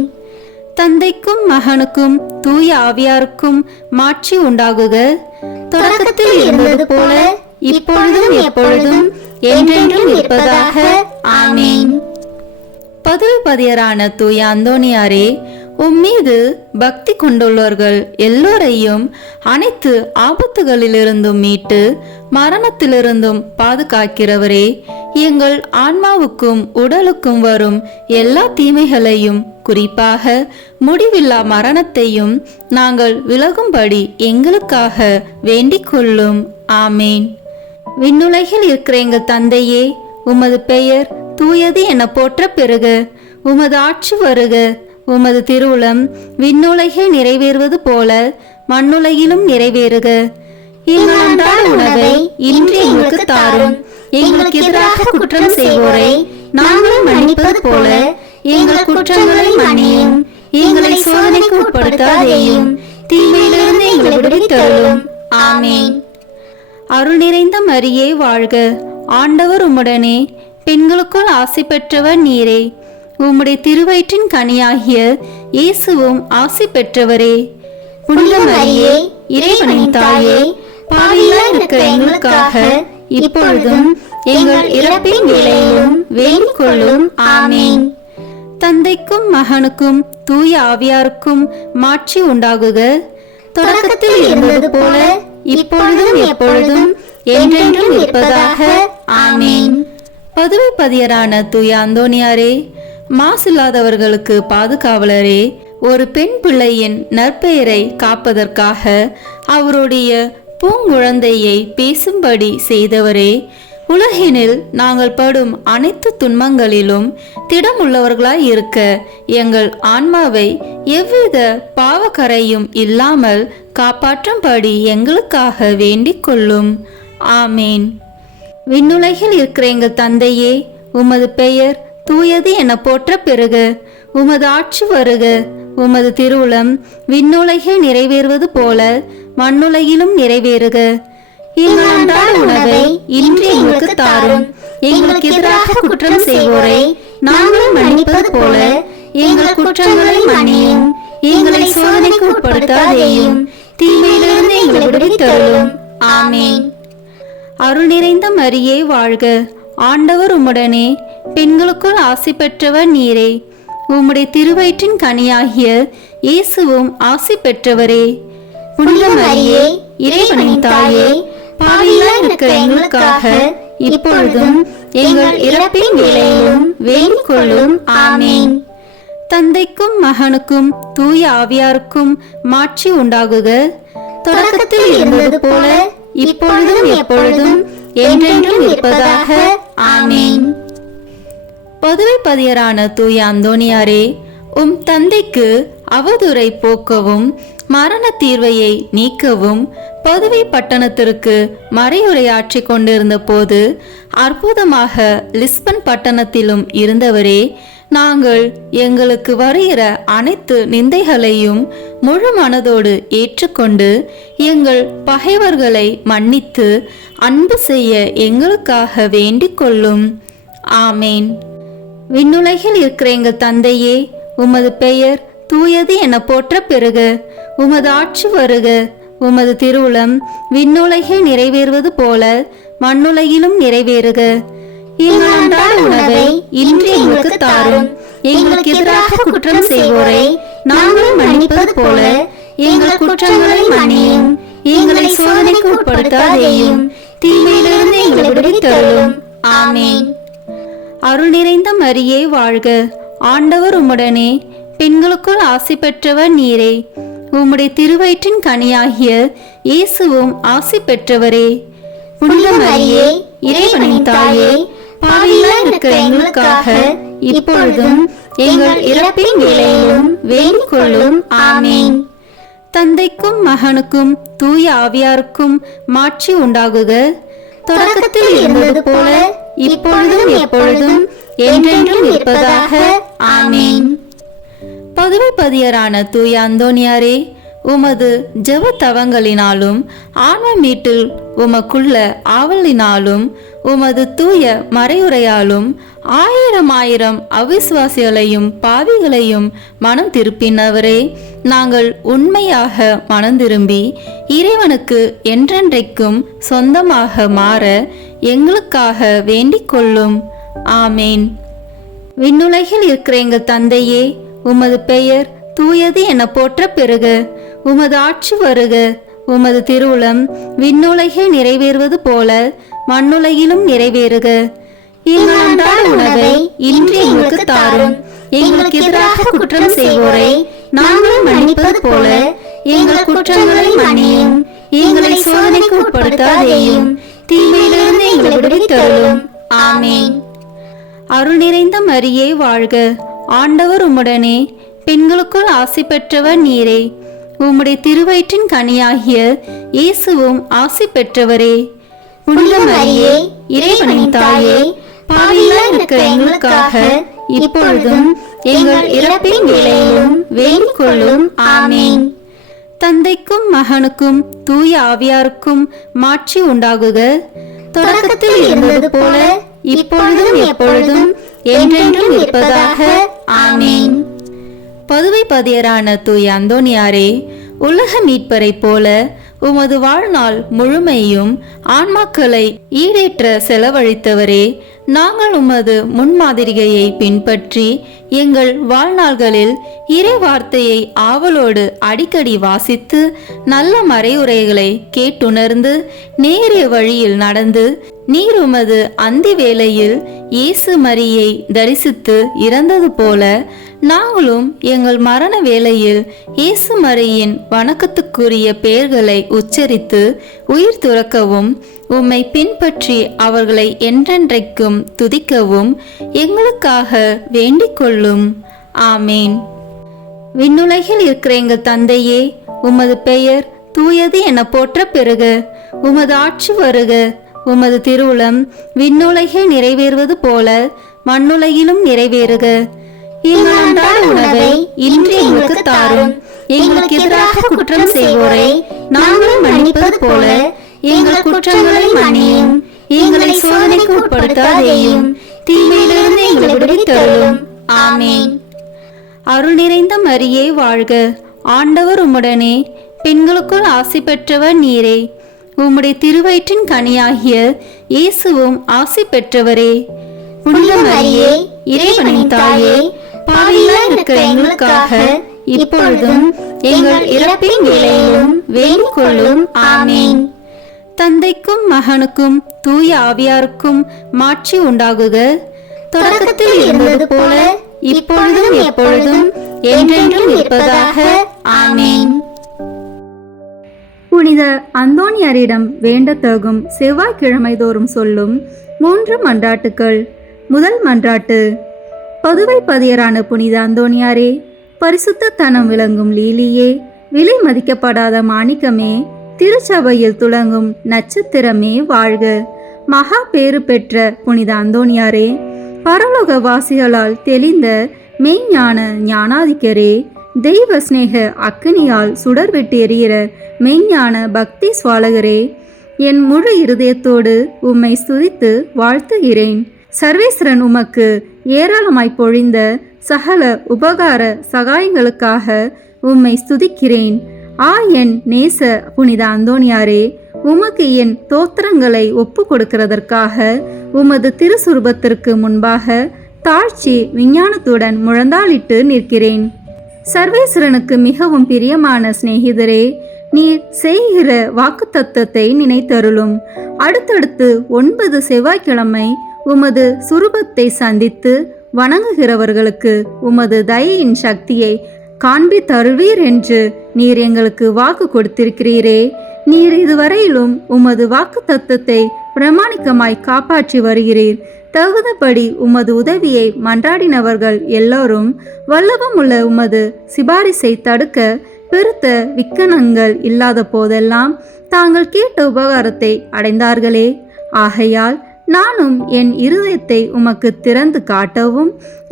தந்தைக்கும் மகனுக்கும் தூய ஆவியாருக்கும் மாட்சி உண்டாகுக. தொடக்கத்தில் இருந்தது போல இப்பொழுதும் எப்பொழுதும் என்றென்றும் இருப்பதாக. ஆமேன். பதுவை பதியரான தூய அந்தோணியாரே, உம்மீது பக்தி கொண்டுள்ளவர்கள் எல்லோரையும் அனைத்து ஆபத்துகளிலிருந்தும் மீட்டு மரணத்திலிருந்தும் பாதுகாக்கிறவரே, எங்கள் ஆன்மாவுக்கும் உடலுக்கும் வரும் எல்லா தீமைகளையும், குறிப்பாக முடிவில்லா மரணத்தையும் நாங்கள் விலகும்படி எங்களுக்காக வேண்டிக் கொள்ளும். ஆமேன். விண்ணுலகில் இருக்கிற எங்கள் தந்தையே, உமது பெயர் தூயது என போற்ற பெறுக. உமது ஆட்சி வருக. உமது திருவுளம் விண்ணுலகில் நிறைவேறுவது போல மண்ணுலகிலும் நிறைவேறுக. எங்கள் அன்றாட உணவை இன்று எங்களுக்கு தாரும். எங்களுக்கு எதிராக குற்றம் செய்வோரை நாங்கள் மன்னிப்பது போல எங்கள் குற்றங்களை மன்னியும். எங்களை சோதனைக்கு உட்படுத்தாதேயும், தீமையிலிருந்து எங்களை விடுவித்தருளும். ஆமேன். அருள் நிறைந்த மரியே வாழ்க. ஆண்டவர் உம்முடனே, பெண்களுக்குள் ஆசி பெற்றவர் நீரே. உம்முடைய திருவயிற்றின் கனியாகிய இயேசுவும் ஆசி பெற்றவரே. புனித மரியே, இறைவனின் தாயே, பாவிகளாய் இருக்கிற எங்களுக்காக இப்பொழுதும் எங்கள் இறப்பின் வேளையிலும் வேண்டிக் கொள்ளும். ஆமேன். தந்தைக்கும் மகனுக்கும் தூய ஆவியாருக்கும் மாட்சி உண்டாகுக. தொடக்கத்தில் இருந்தது போல இப்பொழுதும் எப்பொழுதும் என்றென்றும் இருப்பதாக. ஆமேன். பதுவை பதியரான தூய அந்தோணியாரே, மாசில்லாதவர்களுக்கு பாதுகாவலரே, ஒரு பெண் பிள்ளையின் நற்பெயரை காப்பதற்காக அவருடைய பூங்குழந்தையை பேசும்படி செய்தவரே, உலகினில் நாங்கள் படும் அனைத்து துன்பங்களிலும் திடமுள்ளவர்களாய் இருக்க எங்கள் ஆன்மாவை எவ்வித பாவக்கரையும் இல்லாமல் காப்பாற்றும்படி எங்களுக்காக வேண்டிக் கொள்ளும். ஆமேன். விண்ணுலகில் இருக்கிற எங்கள் தந்தையே, உமது பெயர் தூயது என போற்ற பெறுக. உமது ஆட்சி வருக. உமது திருவுளம் விண்ணுலகில் நிறைவேறுவது போல மண்ணுலகிலும் நிறைவேறுக. எங்கள் அன்றாட உணவை இன்று எங்களுக்கு தாரும். எங்களுக்கு எதிராக குற்றம் செய்வோரை நாங்கள் மன்னிப்பது போல எங்கள் குற்றங்களை மன்னியும். எங்களை சோதனைக்கு உட்படுத்தாதேயும், தீமையிலிருந்து எங்களை விடுவித்தருளும். ஆமென். அருள் நிறைந்த மரியே வாழ்க, ஆண்டவர் உம்முடனே, பெண்களுக்குள் ஆசி பெற்றவர் நீரே. உம்முடைய திருவயிற்றின் கனியாகிய இயேசுவும் ஆசி பெற்றவரே. புனித மரியே, இறைவனின் தாயே, பாவிகளாய் இருக்கிற எங்களுக்காக இப்பொழுதும் எங்கள் இறப்பின் வேளையிலும் வேண்டிக் கொள்ளும். ஆமென். தந்தைக்கும் மகனுக்கும் தூய ஆவியாருக்கும் மாட்சி உண்டாகுக. தொடக்கத்தில் இருந்தது போல இப்பொழுதும் எப்பொழுதும் என்றென்றும் இருப்பதாக. ஆமென். பதுவை பதியரான தூய அந்தோணியாரே, உம் தந்தைக்கு அவதூறை போக்கவும் மரண தீர்வையை நீக்கவும் பதுவை பட்டணத்திற்கு மறையுரையாற்றி கொண்டிருந்த போது அற்புதமாக லிஸ்பன் பட்டணத்திலும் இருந்தவரே, நாங்கள் எங்களுக்கு வருகிற அனைத்து நிந்தைகளையும் முழு மனதோடு ஏற்றுக்கொண்டு எங்கள் பகைவர்களை மன்னித்து அன்பு செய்ய எங்களுக்காக வேண்டிக் கொள்ளும். ஆமேன். விண்ணுலகில் இருக்கிற எங்கள் தந்தையே, உமது பெயர் தூயது என போற்ற பெறுக. உமது ஆட்சி வருக. உமது திருவுளம் விண்ணுலகில் நிறைவேறுவது போல மண்ணுலகிலும் நிறைவேறுக. எங்கள் அன்றாட உணவை இன்று எங்களுக்கு தாரும். எங்களுக்கு எதிராக குற்றம் செய்வோரை நாங்கள் மன்னிப்பது போல எங்கள் குற்றங்களை மன்னியும். எங்களை சோதனைக்கு உட்படுத்தாதேயும், தீமையிலிருந்து எங்களை விடுவித்தருளும். ஆமென். அருள் நிறைந்த மரியே வாழ்க, ஆண்டவர் உம்முடனே, பெண்களுக்குள் ஆசி பெற்றவர் நீரே. உம்முடைய திருவயிற்றின் கனியாகிய இயேசுவும் ஆசி பெற்றவரே. புனித மரியே, இறைவனின் தாயே, பாவிகளாய் இருக்கிற எங்களுக்காக இப்பொழுதும் எங்கள் இறப்பின் வேளையிலும் வேண்டிக் கொள்ளும். ஆமென். தந்தைக்கும் மகனுக்கும் தூய ஆவியாருக்கும் மாட்சி உண்டாகுக. தொடக்கத்தில் இருந்தது போல இப்பொழுதும் எப்பொழுதும் என்றென்றும் இருப்பதாக. ஆமென். பதுவை பதியரான தூய அந்தோணியாரே, உமது ஜெப தவங்களினாலும் ஆன்ம மீட்டில் உமக்குள்ள ஆவலினாலும் உமது தூய மறையுரையாலும் ஆயிரம் ஆயிரம் அவிசுவாசிகளையும் பாவிகளையும் மனம் திருப்பினவரே, நாங்கள் உண்மையாக மனம் திரும்பி இறைவனுக்கு என்றென்றைக்கும் சொந்தமாக மாற எங்களுக்காக வேண்டிக் கொள்ளும். ஆமேன். விண்ணுலகில் இருக்கிற எங்கள் தந்தையே, உமது பெயர் தூயது என போற்ற பெறுக. உமது ஆட்சி வருக. உமது திருவுளம் விண்ணுலகில் நிறைவேறுவது போல மண்ணுலகிலும் நிறைவேறுக. எங்கள் அன்றாட உணவை இன்று எங்களுக்கு தாரும். எங்களுக்கு எதிராக குற்றம் செய்வோரை நாங்கள் மன்னிப்பது போல எங்கள் குற்றங்களை மன்னியும். எங்களை சோதனைக்கு உட்படுத்தாதேயும், தீமையிலிருந்து எங்களை விடுவித்தருளும். ஆமென். அருள் நிறைந்த மரியே வாழ்க, ஆண்டவர் உம்முடனே, பெண்களுக்குள் ஆசி பெற்றவர் நீரே. உம்முடைய திருவயிற்றின் கனியாகிய இயேசுவும் ஆசி பெற்றவரே. புனித மரியே, இறைவனின் தாயே, பாவிகளாய் இருக்கிற எங்களுக்காக இப்பொழுதும் எங்கள் இறப்பின் வேளையிலும் வேண்டிக் கொள்ளும். ஆமென். தந்தைக்கும் மகனுக்கும் தூய ஆவியாருக்கும் மாட்சி உண்டாகுக. தொடக்கத்தில் இருந்தது போல இப்பொழுதும் எப்பொழுதும் என்றென்றும் இருப்பதாக. ஆமென். பதுவை பதியரான தூய அந்தோணியாரே, உலக மீட்பரை போல உமது வாழ்நாள் முழுமையும் ஆன்மாக்களை ஈடேற்ற செலவழித்தவரே, நாங்கள் உமது முன்மாதிரிகையை பின்பற்றி எங்கள் வாழ்நாள்களில் இறை வார்த்தையை ஆவலோடு அடிக்கடி வாசித்து நல்ல மறையுரைகளை கேட்டுணர்ந்து நேரிய வழியில் நடந்து நீர் உமது அந்தி வேளையில் இயேசு மரியை தரிசித்து இறந்தது போல நாங்களும் எங்கள் மரண வேளையில் இயேசு மரியின் வணக்கத்துக்குரிய பெயர்களை உச்சரித்து உயிர் துறக்கவும் உம்மை பின்பற்றி அவர்களை என்றென்றைக்கும் துதிக்கவும் எங்களுக்காக வேண்டிக் கொள்ளும். ஆமேன். விண்ணுலகில் இருக்கிற எங்கள் தந்தையே, உமது பெயர் தூயது என போற்ற பெறுக. உமது ஆட்சி வருக. உமது திருவுளம் விண்ணுலகில் நிறைவேறுவது போல மண்ணுலகிலும் நிறைவேறுக. எங்கள் அன்றாட உணவை இன்று எங்களுக்கு தாரும். எங்களுக்கு எதிராக குற்றம் செய்வோரை நாங்கள் மன்னிப்பது போல எங்கள் குற்றங்களை மன்னியும். எங்களை சோதனைக்கு உட்படுத்தாதேயும். தீமையிலிருந்து எங்களை விடுவித்தருளும். ஆமென். அருள் நிறைந்த மரியே வாழ்க. ஆண்டவர் உம்முடனே, பெண்களுக்குள் ஆசி பெற்றவர் நீரே. உம்முடைய திருவயிற்றின் கனியாகிய இயேசுவும் ஆசி பெற்றவரே. புனித மரியே, இறைவனின் தாயே, பாவிகளாய் இருக்கிற எங்களுக்காக இப்பொழுதும் எங்கள் இறப்பின் வேளையிலும் வேண்டிக் கொள்ளும். ஆமென். தந்தைக்கும் மகனுக்கும் தூய ஆவியாருக்கும் மாட்சி உண்டாகுக. தொடக்கத்தில் இருந்தது போல இப்பொழுதும் எப்பொழுதும் என்றென்றும் இருப்பதாக. ஆமென். புனித அந்தோணியாரிடம் வேண்டத்தகும் செவ்வாய்க்கிழமை தோறும் சொல்லும் 3 மன்றாட்டுக்கள். முதல் மன்றாட்டு. பதுவை பதியரான புனித அந்தோணியாரே, பரிசுத்த தனம் விளங்கும் லீலியே, விலை மதிக்கப்படாத மாணிக்கமே, திருச்சபையில் துளங்கும் நட்சத்திரமே வாழ்க. மகா பேறு பெற்ற புனித அந்தோணியாரே, பரலோக வாசிகளால் தெளிந்த மெய்ஞான ஞானாதிக்கரே, தெய்வ சிநேக அக்கினியால் சுடர்விட்டு எரிகிற மெய்ஞான பக்தி சுவாலகரே, என் முழு இருதயத்தோடு உம்மை ஸ்துதித்து வாழ்த்துகிறேன். சர்வேஸ்வரன் உமக்கு ஏராளமாய் பொழிந்த சகல உபகார சகாயங்களுக்காக உம்மை ஸ்துதிக்கிறேன். என் நேச புனித அந்தோணியாரே, உமக்கு என் தோத்திரங்களை ஒப்பு கொடுக்கிறதற்காக உமது திருசுரூபத்திற்கு முன்பாக தாழ்ச்சி விஞ்ஞானத்துடன் முழந்தாளிட்டு நிற்கிறேன். சர்வேஸ்வரனுக்கு மிகவும் பிரியமான சிநேகிதரே, நீர் செய்கிற வாக்குத்தத்தத்தை நினைத்தருளும். அடுத்தடுத்து 9 செவ்வாய்க்கிழமை உமது சுரூபத்தை சந்தித்து வணங்குகிறவர்களுக்கு உமது தயையின் சக்தியை காண்பித்தருள்வீர் என்று நீர் எங்களுக்கு வாக்கு கொடுத்திருக்கிறீரே. நீர் இதுவரையிலும் உமது வாக்கு தத்தத்தை பிரமாணிக்கமாய் காப்பாற்றி வருகிறீர். தகுந்தபடி உமது உதவியை மன்றாடினவர்கள் எல்லோரும் வல்லபமுள்ள உமது சிபாரிசை தடுக்க பெருத்த விக்கனங்கள் இல்லாத போதெல்லாம் தாங்கள் கேட்ட உபகாரத்தை அடைந்தார்களே. ஆகையால் நானும் என் இருதயத்தை உமக்கு திறந்து காட்டவும்,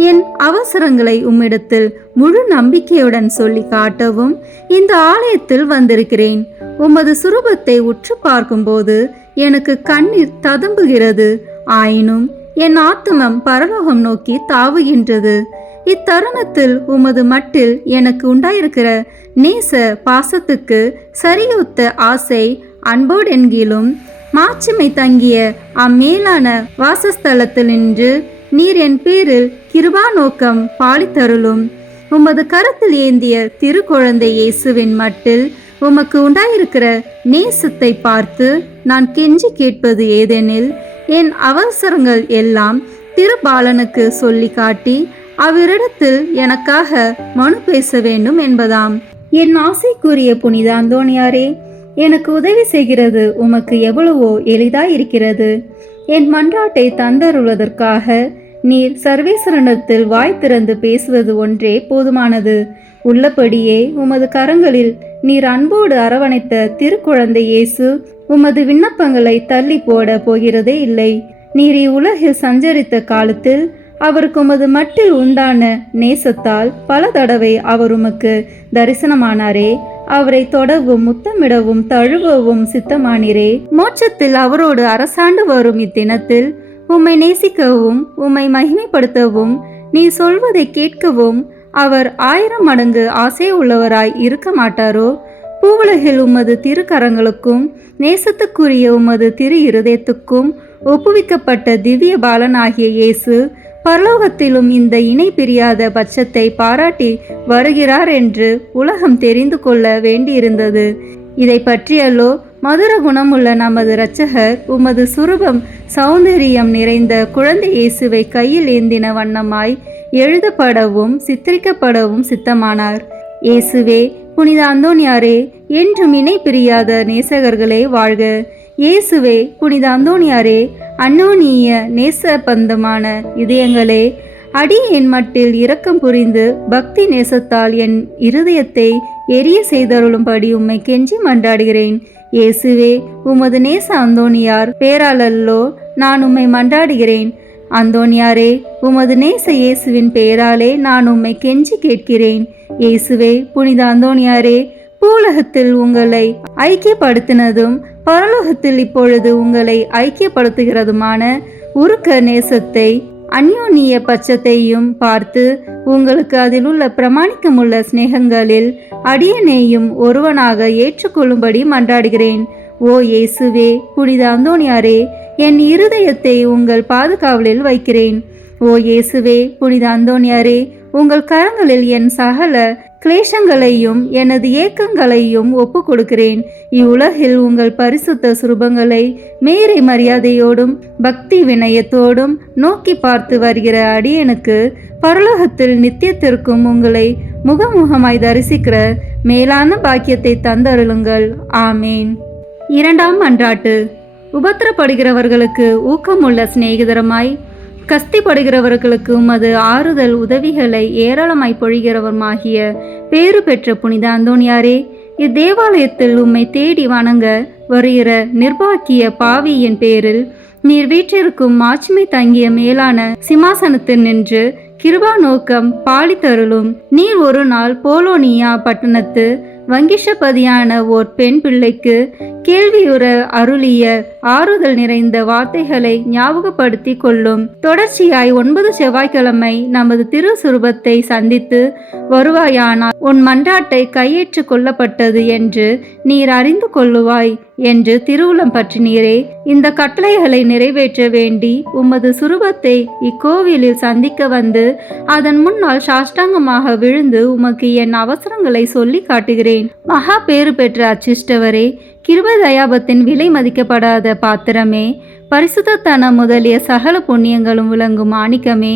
என் அவசரங்களை உம்மிடத்தில் முழு நம்பிக்கையுடன் சொல்லி காட்டவும் இந்த ஆலயத்தில் வந்திருக்கிறேன். உமது சுரூபத்தை உற்று பார்க்கும்போது எனக்கு கண்ணீர் ததும்புகிறது. ஆயினும் என் ஆத்துமம் பரலோகம் நோக்கி தாவுகின்றது. இத்தருணத்தில் உமது மட்டில் எனக்கு உண்டாயிருக்கிற நேச பாசத்துக்கு சரியொத்த ஆசை அன்போடென்கிலும் மாட்சிமை தங்கிய அம்மேலான வாசஸ்தலத்தில் நின்று நீர் என் பேரில் கிருபா நோக்கம் பாலித்தருளும். உமது கரத்தில் ஏந்திய திருக்குழந்தை இயேசுவின் மட்டில் உமக்கு உண்டாயிருக்கிற நேசத்தை பார்த்து நான் கெஞ்சி கேட்பது ஏதெனில், என் அவசரங்கள் எல்லாம் திருபாலனுக்கு சொல்லி காட்டி அவரிடத்தில் எனக்காக மனு பேச வேண்டும் என்பதாம். என் ஆசைக்குரிய புனித அந்தோணியாரே, எனக்கு உதவி செய்கிறது உமக்கு எவ்வளவோ எளிதாயிருக்கிறது. என் மன்றாட்டை தந்தருவதற்காக நீர் சர்வேஸ்வரனிடத்தில் வாய் திறந்து பேசுவது ஒன்றே போதுமானது. உள்ளபடியே உமது கரங்களில் நீர் அன்போடு அரவணைத்த திருக்குழந்தை இயேசு உமது விண்ணப்பங்களை தள்ளி போட போகிறதே இல்லை. நீர் இவ்வுலகில் சஞ்சரித்த காலத்தில் அவருக்கு உமது மட்டில் உண்டான நேசத்தால் பல தடவை அவர் உமக்கு தரிசனமானாரே. அவரை தொடவும் முத்தமிடவும் தழுவவும் சித்தமானீரே. மோட்சத்தில் அவரோடு அரசாண்டு வரும் இத்தினத்தில் உம்மை நேசிக்கவும் உம்மை மகிமைப்படுத்தவும் நீ சொல்வதை கேட்கவும் அவர் 1000 மடங்கு ஆசை உள்ளவராய் இருக்க மாட்டாரோ? பூவுலகில் உமது திருக்கரங்களுக்கும் நேசத்துக்குரிய உமது திரு இருதயத்துக்கும் ஒப்புவிக்கப்பட்ட திவ்ய பாலனாகிய இயேசு பரலோகத்திலும் இந்த இணை பிரியாத பட்சத்தை பாராட்டி வருகிறார் என்று உலகம் தெரிந்து கொள்ள வேண்டியிருந்தது. இதை பற்றியல்லோ மதுர குணமுள்ள நமது இரட்சகர் உமது சுரூபம் சௌந்தரியம் நிறைந்த குழந்தை இயேசுவை கையில் ஏந்தின வண்ணமாய் எழுதப்படவும் சித்தரிக்கப்படவும் சித்தமானார். இயேசுவே, புனித அந்தோணியாரே, என்றும் இணை பிரியாத நேசகர்களே வாழ்க. இயேசுவே, புனித அந்தோணியாரே, அன்னோனிய நேசபந்தமான இதயங்களே, அடியேன் மட்டில் இரக்கம் புரிந்து பக்தி நேசத்தால் என் இருதயத்தை எரிய செய்தருளும்படி உம்மை கெஞ்சி மன்றாடுகிறேன். இயேசுவே, உமது நேச அந்தோணியார் பேராலல்லோ நான் உம்மை மன்றாடுகிறேன். அந்தோணியாரே, உமது நேச இயேசுவின் பெயராலே நான் உம்மை கெஞ்சி கேட்கிறேன். இயேசுவே, புனித அந்தோணியாரே, பூலகத்தில் உங்களை ஐக்கியப்படுத்தினதும் பரலோகத்தில் இப்பொழுது உங்களை ஐக்கியப்படுத்துகிறதுமான உருக்க நேசத்தை அந்யோன்ய பட்சத்தையும் பார்த்து உங்களுக்கு அதில் உள்ள பிரமாணிக்கமுள்ள சிநேகங்களில் அடியனையும் ஒருவனாக ஏற்றுக்கொள்ளும்படி மன்றாடுகிறேன். ஓ இயேசுவே, புனித அந்தோணியாரே, என் இருதயத்தை உங்கள் பாதுகாவலில் வைக்கிறேன். ஓ இயேசுவே, புனித அந்தோணியாரே, உங்கள் கரங்களில் என் சகல கிளேசங்களையும் எனது ஏக்கங்களையும் ஒப்பு கொடுக்கிறேன். இவ்வுலகில் உங்கள் பரிசுத்த சுரூபங்களை மேரை மரியாதையோடும் பக்தி வினயத்தோடும் நோக்கி பார்த்து வருகிற அடியனுக்கு பரலோகத்தில் நித்தியத்திற்கும் உங்களை முகமுகமாய் தரிசிக்கிற மேலான பாக்கியத்தை தந்தருளுங்கள். ஆமேன். இரண்டாம் மன்றாட்டு. உபத்திரப்படுகிறவர்களுக்கு ஊக்கமுள்ள சிநேகிதரமாய் கஸ்திப்படுகிறவர்களுக்கு உமது ஆறுதல் உதவிகளை ஏராளமாய் பொழிகிறவருமாகிய பேறு பெற்ற புனித அந்தோணியாரே, இத்தேவாலயத்தில் உம்மை தேடி வணங்க வருகிற நிர்பாக்கிய பாவியின் பேரில் நீர் வீற்றிருக்கும் மாட்சிமை தங்கிய மேலான சிம்மாசனத்தில் நின்று கிருபா நோக்கம் பாலித்தருளும். நீர் ஒரு நாள் போலோனியா பட்டணத்து வங்கிஷபதியான ஓர் பெண் பிள்ளைக்கு கேள்வியுற அருளிய ஆறுதல் நிறைந்த வார்த்தைகளை ஞாபகப்படுத்தி கொள்ளும். தொடர்ச்சியாய் 9 செவ்வாய்க்கிழமை நமது திருசுரூபத்தை சந்தித்து வருவாயானால் உன் மன்றாட்டை கையேற்று கொள்ளப்பட்டது என்று நீர் அறிந்து கொள்ளுவாய் என்று திருவுளம் பற்றினீரே. இந்த கட்டளைகளை நிறைவேற்ற வேண்டி உமது சுரூபத்தை இக்கோவிலில் சந்திக்க வந்து அதன் முன்னால் சாஷ்டாங்கமாக விழுந்து உமக்கு என் அவசரங்களை சொல்லி காட்டுகிறேன். மகா பேறு பெற்ற அச்சிஷ்டவரே, கிருபை தயாபத்தின் விலை மதிக்கப்படாத பாத்திரமே, பரிசுத்தத்தனம் முதலிய சகல புண்ணியங்களும் விளங்கும் மாணிக்கமே,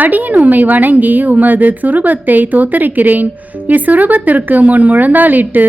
அடியேன் உம்மை வணங்கி உமது சுரூபத்தை தோத்தரிக்கிறேன். இச்சுரூபத்திற்கு முன் முழந்தாளிட்டு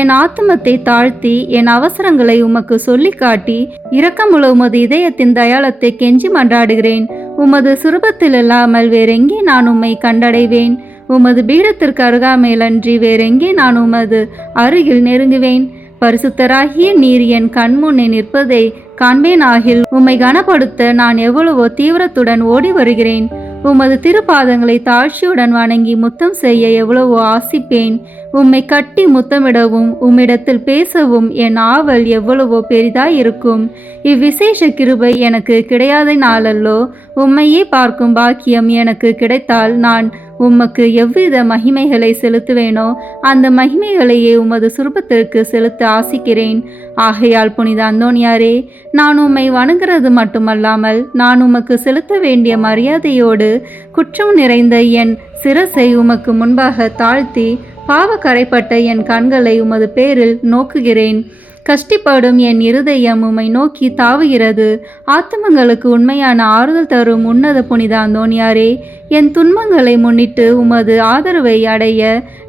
என் ஆத்துமத்தை தாழ்த்தி என் அவசரங்களை உமக்கு சொல்லி காட்டி இரக்கமுள்ள உமது இதயத்தின் தயாளத்தை கெஞ்சி மன்றாடுகிறேன். உமது சுரூபத்தில் இல்லாமல் வேறெங்கே நான் உம்மை கண்டடைவேன்? உமது பீடத்திற்கு அருகாமையிலன்றி வேறெங்கே நான் உமது அருகில் நெருங்குவேன்? பரிசுத்தராகிய நீர் என் கண்முன்னே நிற்பதை காண்பேனாகில் உம்மை கனப்படுத்த நான் எவ்வளவோ தீவிரத்துடன் ஓடி வருகிறேன். உமது திருப்பாதங்களை தாழ்ச்சியுடன் வணங்கி முத்தம் செய்ய எவ்வளவோ ஆசிப்பேன். உம்மை கட்டி முத்தமிடவும் உம்மிடத்தில் பேசவும் என் ஆவல் எவ்வளவோ பெரிதாயிருக்கும். இவ்விசேஷ கிருபை எனக்கு கிடையாத நாளல்லோ. உம்மையே பார்க்கும் பாக்கியம் எனக்கு கிடைத்தால் நான் உமக்கு எவ்வித மகிமைகளை செலுத்துவேனோ அந்த மகிமைகளையே உமது சுரூபத்திற்கு செலுத்த ஆசிக்கிறேன். ஆகையால் புனித அந்தோணியாரே, நான் உம்மை வணங்குறது மட்டுமல்லாமல் நான் உமக்கு செலுத்த வேண்டிய மரியாதையோடு குற்றம் நிறைந்த என் சிரசை உமக்கு முன்பாக தாழ்த்தி பாவ கரைப்பட்ட என் கண்களை உமது பேரில் நோக்குகிறேன். கஷ்டிப்படும் என் இருதயம் உம்மை நோக்கி தாவுகிறது. ஆத்துமங்களுக்கு உண்மையான ஆறுதல் தரும் உன்னத புனித அந்தோணியாரே, என் துன்பங்களை முன்னிட்டு உமது ஆதரவை அடைய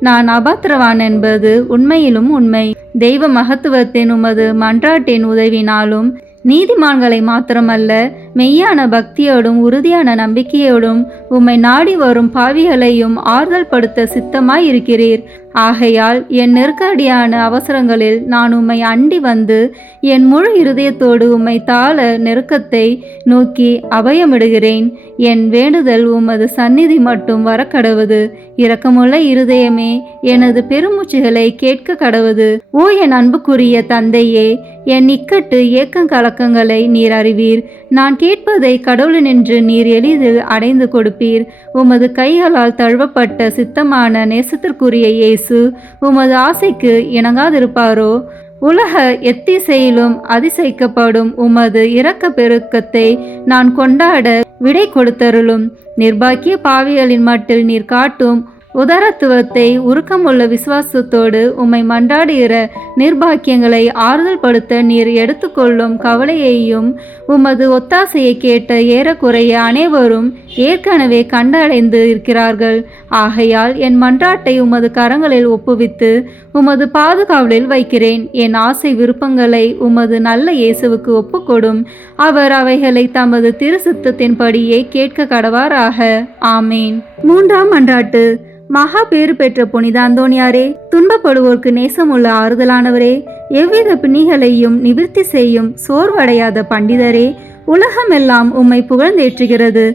நான் அபாத்திரவான் என்பது உண்மையிலும் உண்மை. தெய்வ மகத்துவத்தின் உமது மன்றாட்டின் உதவினாலும் நீதிமான்களை மாத்திரமல்ல, மெய்யான பக்தியோடும் உறுதியான நம்பிக்கையோடும் உம்மை நாடி வரும் பாவிகளையும் ஆறுதல் படுத்த சித்தமாய் இருக்கிறீர். ஆகையால் என் நெருக்கடியான அவசரங்களில் நான் உம்மை அண்டி வந்து என் முழு இருதயத்தோடு உம்மை தாழ நெருக்கத்தை நோக்கி அபயமிடுகிறேன். என் வேண்டுதல் உமது சந்நிதி மட்டும் வரக்கடவுது. இரக்கமுள்ள இருதயமே, எனது பெருமூச்சுகளை கேட்க கடவுது. ஓ என் அன்புக்குரிய தந்தையே, என் இக்கட்டு ஏக்கம் கலக்கங்களை நீர் அறிவீர். நான் கேட்பதை கடவுளினின்று நீர் எளிதில் அடைந்து கொடுப்பீர். உமது கைகளால் தழுவப்பட்ட சித்தமான நேசத்திற்குரிய இயேசு உமது ஆசைக்கு இணங்காதிருப்பாரோ? உலக எத்திசையிலும் அதிசயிக்கப்படும் உமது இரக்க பெருக்கத்தை நான் கொண்டாட விடை கொடுத்தருளும். நிர்பாக்கிய பாவிகளின் மட்டில் நீர் காட்டும் உதாரத்துவத்தை உருக்கமுள்ள விசுவாசத்தோடு உம்மை மன்றாடுகிற நிர்பாக்கியங்களை ஆறுதல் படுத்த நீர் எடுத்துக்கொள்ளும் கவலையையும் உமது ஒத்தாசையை கேட்ட ஏறக்குறைய அனைவரும் ஏற்கனவே கண்டடைந்து இருக்கிறார்கள். ஆகையால் என் மன்றாட்டை உமது கரங்களில் ஒப்புவித்து உமது பாதுகாவலில் வைக்கிறேன். என் ஆசை விருப்பங்களை உமது நல்ல இயேசுவுக்கு ஒப்புக்கொடும். அவர் அவைகளை தமது திருசித்தத்தின்படியே கேட்க கடவாராக. ஆமேன். மூன்றாம் மன்றாட்டு. மகா பேறு பெற்ற புனித அந்தோணியாரே, துன்பப்படுவோர்க்கு நேசமுள்ள ஆறுதலானவரே, எவ்வித பிணிகளையும் நிவிர்த்தி செய்யும் சோர்வடையாத பண்டிதரே, உலகமெல்லாம் உம்மை புகழ்ந்தேற்றுகிறது.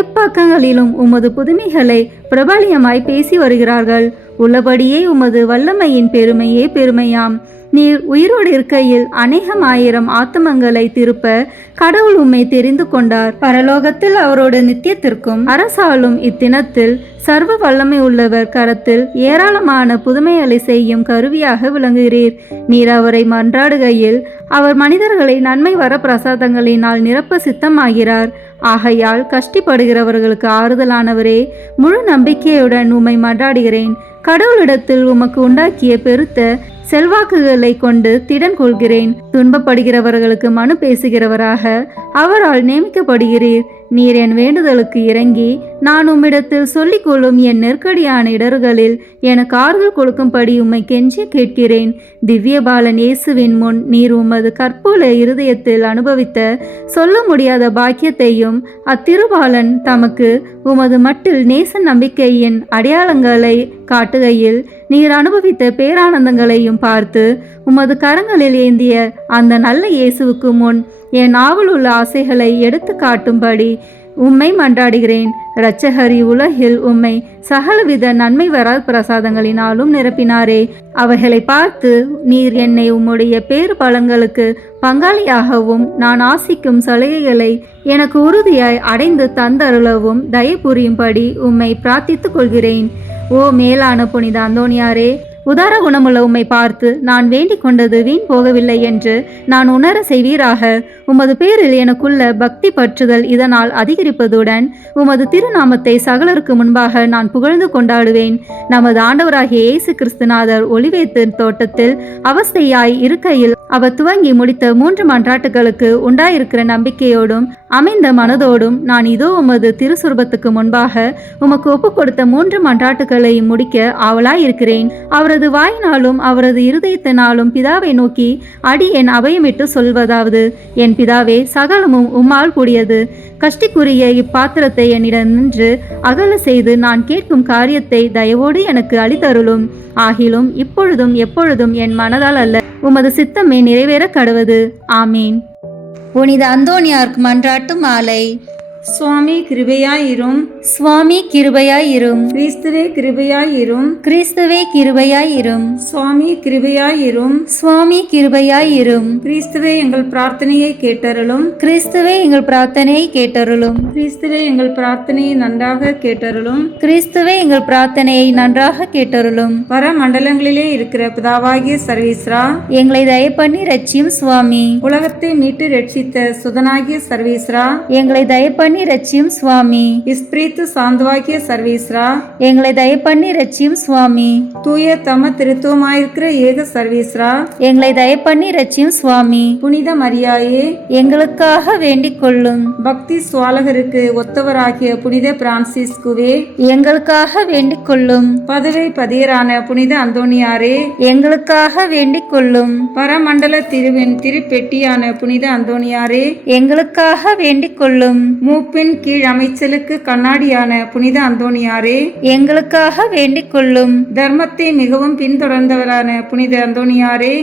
எப்பக்கங்களிலும் உமது புதுமைகளை பிரபலியமாய் பேசி வருகிறார்கள். உள்ளபடியே உமது வல்லமையின் பெருமையே பெருமையாம். நீர் உயிரோடு இருக்கையில் அநேகமாயிரம் ஆத்துமங்களை திருப்ப கடவுள் உம்மை தெரிந்து கொண்டார். பரலோகத்தில் அவரோடு நித்தியத்திற்கும் அரசாலும் இத்தினத்தில் சர்வ வல்லமை உள்ளவர் கரத்தில் ஏராளமான புதுமைகளை செய்யும் கருவியாக விளங்குகிறீர். நீர் அவரை மன்றாடுகையில் அவர் மனிதர்களை நன்மை வர பிரசாதங்களினால் நிரப்ப சித்தமாகிறார். ஆகையால் கஷ்டப்படுகிறவர்களுக்கு ஆறுதலானவரே, முழு நம்பிக்கையுடன் உம்மை மன்றாடுகிறேன். கடவுளிடத்தில் உமக்கு உண்டாக்கிய பெருத்த செல்வாக்குகளை கொண்டு திடன் கொள்கிறேன். துன்பப்படுகிறவர்களுக்கு மனு பேசுகிறவராக அவரால் நியமிக்கப்படுகிறீர். நீர் என் வேண்டுதலுக்கு இறங்கி நான் உம்மிடத்தில் சொல்லிக் கொள்ளும் என் நெருக்கடியான இடர்களில் எனக்கு ஆறுதல் கொடுக்கும்படி உம்மை கெஞ்சி கேட்கிறேன். திவ்ய பாலன் இயேசுவின் முன் நீர் உமது கற்புல இருதயத்தில் அனுபவித்த சொல்ல முடியாத பாக்கியத்தையும் அத்திருபாலன் தமக்கு உமது மட்டில் நேச நம்பிக்கையின் அடையாளங்களை காட்டுகையில் நீர் அனுபவித்த பேரானந்தங்களையும் பார்த்து உமது கரங்களில் ஏந்திய அந்த நல்ல இயேசுவுக்கு முன் என் ஆவலுள்ள ஆசைகளை எடுத்து காட்டும்படி உம்மை மன்றாடுகிறேன். இரட்சகரி உலகில் உம்மை சகலவித நன்மை வராத பிரசாதங்களினாலும் நிரப்பினாரே. அவைகளை பார்த்து நீர் என்னை உம்முடைய பேறு பலன்களுக்கு பங்காளியாகவும் நான் ஆசிக்கும் சலுகைகளை எனக்கு உறுதியாய் அடைந்து தந்தருளவும் தயை புரியும்படி உம்மை பிரார்த்தித்துக் கொள்கிறேன். ஓ மேலான புனித அந்தோணியாரே, உதார குணமுள்ள உம்மை பார்த்து நான் வேண்டிக் கொண்டது வீண் போகவில்லை என்று நான் உணர செய்வீராக. உமது பேரில் எனக்குள்ள பக்தி பற்றுதல் இதனால் அதிகரிப்பதுடன் உமது திருநாமத்தை சகலருக்கு முன்பாக நான் புகழ்ந்து கொண்டாடுவேன். நமது ஆண்டவராகிய இயேசு கிறிஸ்துநாதர் ஒலிவேத்து தோட்டத்தில் அவஸ்தையாய் இருக்கையில் அவர் துவங்கி முடித்த 3 மன்றாட்டுகளுக்கு உண்டாயிருக்கிற நம்பிக்கையோடும் அமைந்த மனதோடும் நான் இதோ உமது திருசுரூபத்துக்கு முன்பாக உமக்கு ஒப்பு கொடுத்த 3 மன்றாட்டுகளையும் முடிக்க ஆவலாயிருக்கிறேன். அவரது வாயினாலும் அவரது இருதயத்தினாலும் பிதாவை நோக்கி அடியேன் அபயமிட்டு சொல்வதாவது, என் பிதாவே, சகலமும் உம்மால் கூடியது. கஷ்டிக்குரிய இப்பாத்திரத்தை என்னிடம் நின்று அகல செய்து நான் கேட்கும் காரியத்தை தயவோடு எனக்கு அளித்தருளும். ஆகிலும் இப்பொழுதும் எப்பொழுதும் என் மனதால் அல்ல, உமது சித்தமே நிறைவேற கடவது. ஆமீன். புனித அந்தோணியாருக்கு மன்றாட்டு மாலை. சுவாமி கிருபையாயிரும். சுவாமி கிருபையாயிரும். கிறிஸ்துவே கிருபையாயிரும். கிறிஸ்துவே கிருபையாயிரும். சுவாமி கிருபையாயிரும். சுவாமி கிருபையாயிரும். கிறிஸ்துவே எங்கள் பிரார்த்தனையை கேட்டருளும். கிறிஸ்துவே எங்கள் பிரார்த்தனையை கேட்டருளும். கிறிஸ்துவே எங்கள் பிரார்த்தனையை நன்றாக கேட்டருளும். கிறிஸ்துவே எங்கள் பிரார்த்தனையை நன்றாக கேட்டருளும். பர மண்டலங்களிலே இருக்கிற பிதாவாகிய சர்வீஸ்ரா, எங்களை தயப்பண்ணி ரட்சியும் சுவாமி. உலகத்தை மீட்டு ரட்சித்த சுதனாகிய சர்வீஸ்ரா, எங்களை தயப்பண்ணி ரட்சியும் சுவாமி. இஸ்பிரித்து சாந்தவாகிய சர்வீஸ்ரா, எங்களை தயப்பண்ணி ரட்சியும் சுவாமி. தூய தம திருத்துவமாயிருக்கிற ஏக சர்வீஸ்ரா, எங்களை தயப்பண்ணி ரட்சியும் சுவாமி. புனித மரியாயே, எங்களுக்காக வேண்டிக் கொள்ளும். பக்தி சுவாலகருக்கு ஒத்தவராகிய புனித பிரான்சிஸ்குவே, எங்களுக்காக வேண்டிக் கொள்ளும். பதுவை பதியரான புனித அந்தோணியாரே, எங்களுக்காக வேண்டிக் கொள்ளும். பரமண்டல திருவின் திருப்பெட்டியான புனித அந்தோணியாரே, எங்களுக்காக வேண்டிக் கொள்ளும். மூப்பின் கீழ் அமைச்சலுக்கு கண்ணாடியான புனித அந்தோணியாரே, எங்களுக்காக வேண்டிக் கொள்ளும். தர்மத்தை மிகவும் பின்தொடர்ந்தவரான புனித அந்தோணியாரே,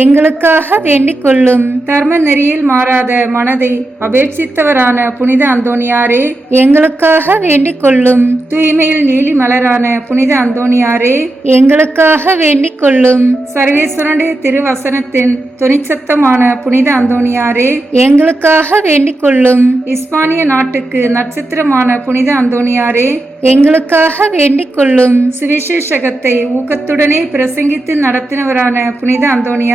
எங்களுக்காக வேண்டிக் கொள்ளும். தர்ம நெறியில் மாறாத மனதை அபேட்சித்தவரான புனித அந்தோணியாரே, எங்களுக்காக வேண்டிக் கொள்ளும். தூய்மையில் நீலி மலரான புனித அந்தோணியாரே, எங்களுக்காக வேண்டிக் கொள்ளும். சர்வேஸ்வரனுடைய திருவசனத்தின் தொனிச்சத்தமான புனித அந்தோணியாரே, எங்களுக்காக வேண்டிக் கொள்ளும். இஸ்பானிய நாட்டுக்கு நட்சத்திரமான புனித அந்தோணியாரே, எங்களுக்காக வேண்டிக் கொள்ளும். சுவிசேஷகத்தை ஊக்கத்துடனே பிரசங்கித்து நடத்தினவரான புனித அந்தோணியாரே,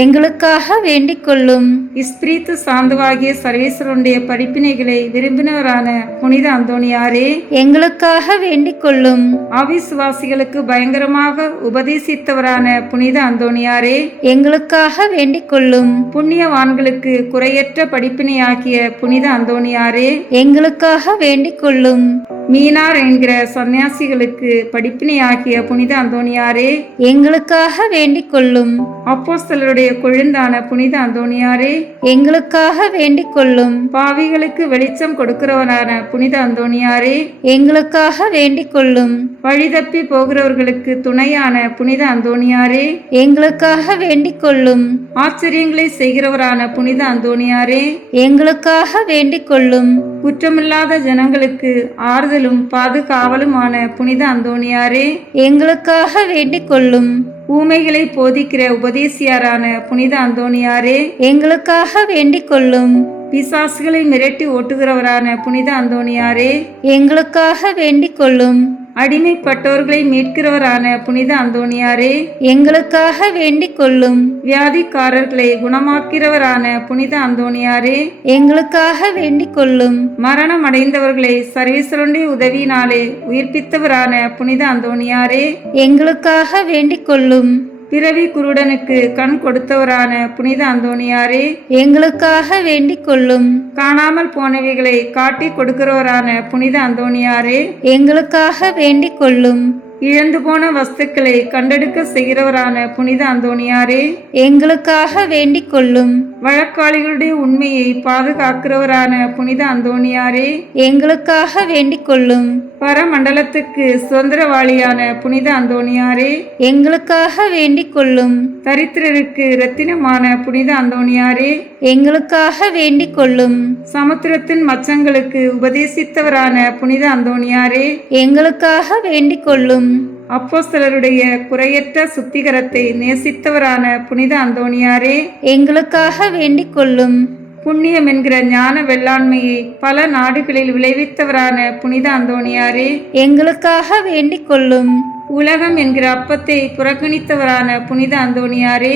எங்களுக்காக வேண்டிக் கொள்ளும். இஸ்பிரித்து சாந்தவாகிய சர்வேஸ்வரனுடைய படிப்பினைகளை விரும்பினவரான புனித அந்தோணியாரே, எங்களுக்காக வேண்டிக் கொள்ளும். அவிசுவாசிகளுக்கு பயங்கரமாக உபதேசித்தவரான புனித அந்தோணியாரே, எங்களுக்காக வேண்டிக் கொள்ளும். புண்ணியவான்களுக்கு குறையற்ற படிப்பினையாகிய புனித அந்தோணியாரே, எங்களுக்காக வேண்டிக் கொள்ளும். மீனார் என்கிற சன்னியாசிகளுக்கு படிப்பினையாகிய புனித அந்தோணியாரே, எங்களுக்காக வேண்டிக் கொள்ளும். அப்போஸ்தலருடைய கொழுந்தான புனித அந்தோணியாரே, எங்களுக்காக வேண்டிக் கொள்ளும். பாவிகளுக்கு வெளிச்சம் கொடுக்கிறவரான புனித அந்தோணியாரே, எங்களுக்காக வேண்டிக் கொள்ளும். வழிதப்பி போகிறவர்களுக்கு துணையான புனித அந்தோணியாரே, எங்களுக்காக வேண்டிக் கொள்ளும். ஆச்சரியங்களை செய்கிறவரான புனித அந்தோணியாரே, எங்களுக்காக வேண்டிக் கொள்ளும். குற்றமில்லாத ஜனங்களுக்கு ஆறுதல் ஆறுதலும் பாதுகாவலுமான புனித அந்தோணியாரே, எங்களுக்காக வேண்டிக் கொள்ளும். ஊமைகளை போதிக்கிற உபதேசியாரான புனித அந்தோணியாரே, எங்களுக்காக வேண்டிக் கொள்ளும். பிசாசுகளை மிரட்டி ஓட்டுகிறவரான புனித அந்தோணியாரே, எங்களுக்காக வேண்டிக் கொள்ளும். அடிமைப்பட்டவர்களை மீட்கிறவரான புனித அந்தோணியாரே, எங்களுக்காக வேண்டிக் கொள்ளும். வியாதிக்காரர்களை குணமாக்கிறவரான புனித அந்தோணியாரே, எங்களுக்காக வேண்டிக் கொள்ளும். மரணம் அடைந்தவர்களை சர்வீஸ்வரனுடைய உதவியினாலே உயிர்ப்பித்தவரான புனித அந்தோணியாரே, எங்களுக்காக வேண்டிக் கொள்ளும். பிறவி குருடனுக்கு கண் கொடுத்தவரான புனித அந்தோணியாரே, எங்களுக்காக வேண்டிக் கொள்ளும். காணாமல் போனவைகளை காட்டி கொடுக்கிறவரான புனித அந்தோணியாரே, எங்களுக்காக வேண்டிக் கொள்ளும். இழந்து போன வஸ்துக்களை கண்டெடுக்க செய்கிறவரான புனித அந்தோணியாரே, எங்களுக்காக வேண்டிக் கொள்ளும். வழக்காளிகளுடைய உண்மையை பாதுகாக்கிறவரான புனித அந்தோணியாரே, எங்களுக்காக வேண்டிக் கொள்ளும். பரமண்டலத்துக்கு சுதந்திரவாளியான புனித அந்தோணியாரே, எங்களுக்காக வேண்டிக் கொள்ளும். தரித்திரருக்கு இரத்தினமான புனித அந்தோணியாரே, எங்களுக்காக வேண்டிக் கொள்ளும். சமுத்திரத்தின் மச்சங்களுக்கு உபதேசித்தவரான புனித அந்தோணியாரே, எங்களுக்காக வேண்டிக் கொள்ளும். அப்போஸ்தலருடைய குறையற்ற சுத்திகரத்தை நேசித்தவரான புனித அந்தோணியாரே, எங்களுக்காக வேண்டிக் கொள்ளும். புண்ணியம் என்கிற ஞான வெள்ளாண்மையை பல நாடுகளில் விளைவித்தவரான புனித அந்தோணியாரே, எங்களுக்காக வேண்டிக் கொள்ளும். உலகம் என்கிற அப்பத்தை புறக்கணித்தவரான புனித அந்தோணியாரே,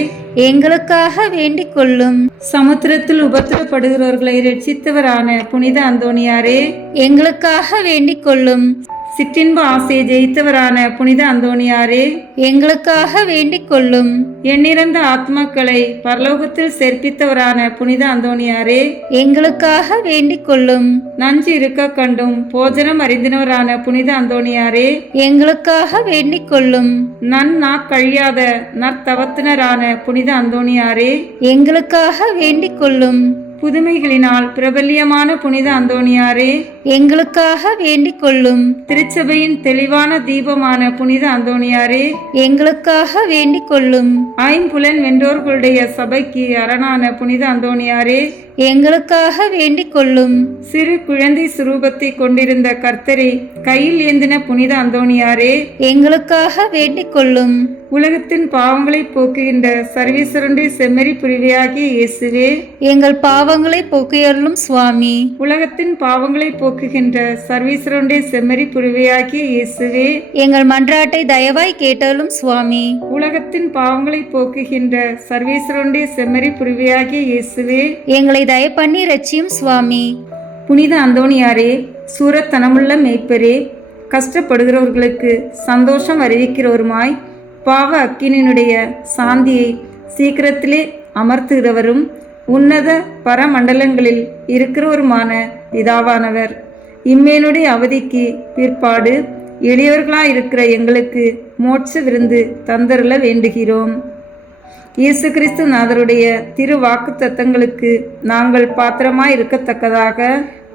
எங்களுக்காக வேண்டிக் கொள்ளும். சமுத்திரத்தில் உபத்திரப்படுகிறவர்களை ரட்சித்தவரான புனித அந்தோணியாரே, எங்களுக்காக வேண்டிக் கொள்ளும். சிற்றின்ப ஆசையை ஜெயித்தவரான புனித அந்தோணியாரே, எங்களுக்காக வேண்டிக் கொள்ளும். எண்ணிறந்த ஆத்மாக்களை பரலோகத்தில் சேர்ப்பித்தவரான புனித அந்தோணியாரே, எங்களுக்காக வேண்டிக் கொள்ளும். நஞ்சு இருக்க கண்டும் போஜனம் அறிந்தினவரான புனித அந்தோணியாரே, எங்களுக்காக வேண்டிக் கொள்ளும். கழியாத நற்தவத்தினரான புனித அந்தோணியாரே, எங்களுக்காக வேண்டிக் கொள்ளும். புதுமைகளினால் பிரபல்யமான புனித அந்தோணியாரே, எங்களுக்காக வேண்டிக் கொள்ளும். திருச்சபையின் தெளிவான தீபமான புனித அந்தோணியாரே, எங்களுக்காக வேண்டிக் கொள்ளும். ஐம்புலன் வென்றோர்களுடைய சபைக்கு அரணான புனித அந்தோணியாரே, எங்களுக்காக வேண்டிக் கொள்ளும். சிறு குழந்தை சுரூபத்தை கொண்டிருந்த கர்த்தரை கையில் ஏந்தின புனித அந்தோணியாரே, எங்களுக்காக வேண்டிக் கொள்ளும். உலகத்தின் பாவங்களை போக்குகின்ற சர்வீஸ்வரனுடைய செம்மறி புரிவையாகிய இயேசுவே, எங்கள் பாவங்களை போக்கியருளும் சுவாமி. உலகத்தின் பாவங்களை போக்குகின்ற சர்வீஸ்வரனுடைய செம்மறி புரிவையாகிய இயேசுவே, எங்கள் மன்றாட்டை தயவாய் கேட்டருளும் சுவாமி. உலகத்தின் பாவங்களை போக்குகின்ற சர்வீஸ்வரனுடைய செம்மறி புரிவையாகிய இயேசுவே, எங்களை தயப்பண்ணி ரட்சியும் சுவாமி. புனித அந்தோணியாரே, சூரத்தனமுள்ள மேய்ப்பரே, கஷ்டப்படுகிறவர்களுக்கு சந்தோஷம் அறிவிக்கிறவருமாய் பாவ அக்கினியினுடைய சாந்தியை சீக்கிரத்திலே அமர்த்துகிறவரும் உன்னத பரமண்டலங்களில் இருக்கிறவருமான பிதாவானவர், இம்மேனுடைய அவதிக்கு பிற்பாடு எளியவர்களாயிருக்கிற எங்களுக்கு மோட்ச விருந்து தந்தருள வேண்டுகிறோம். இயேசு கிறிஸ்து நாதருடைய திரு வாக்கு தத்தங்களுக்கு நாங்கள் பாத்திரமாய் இருக்கத்தக்கதாக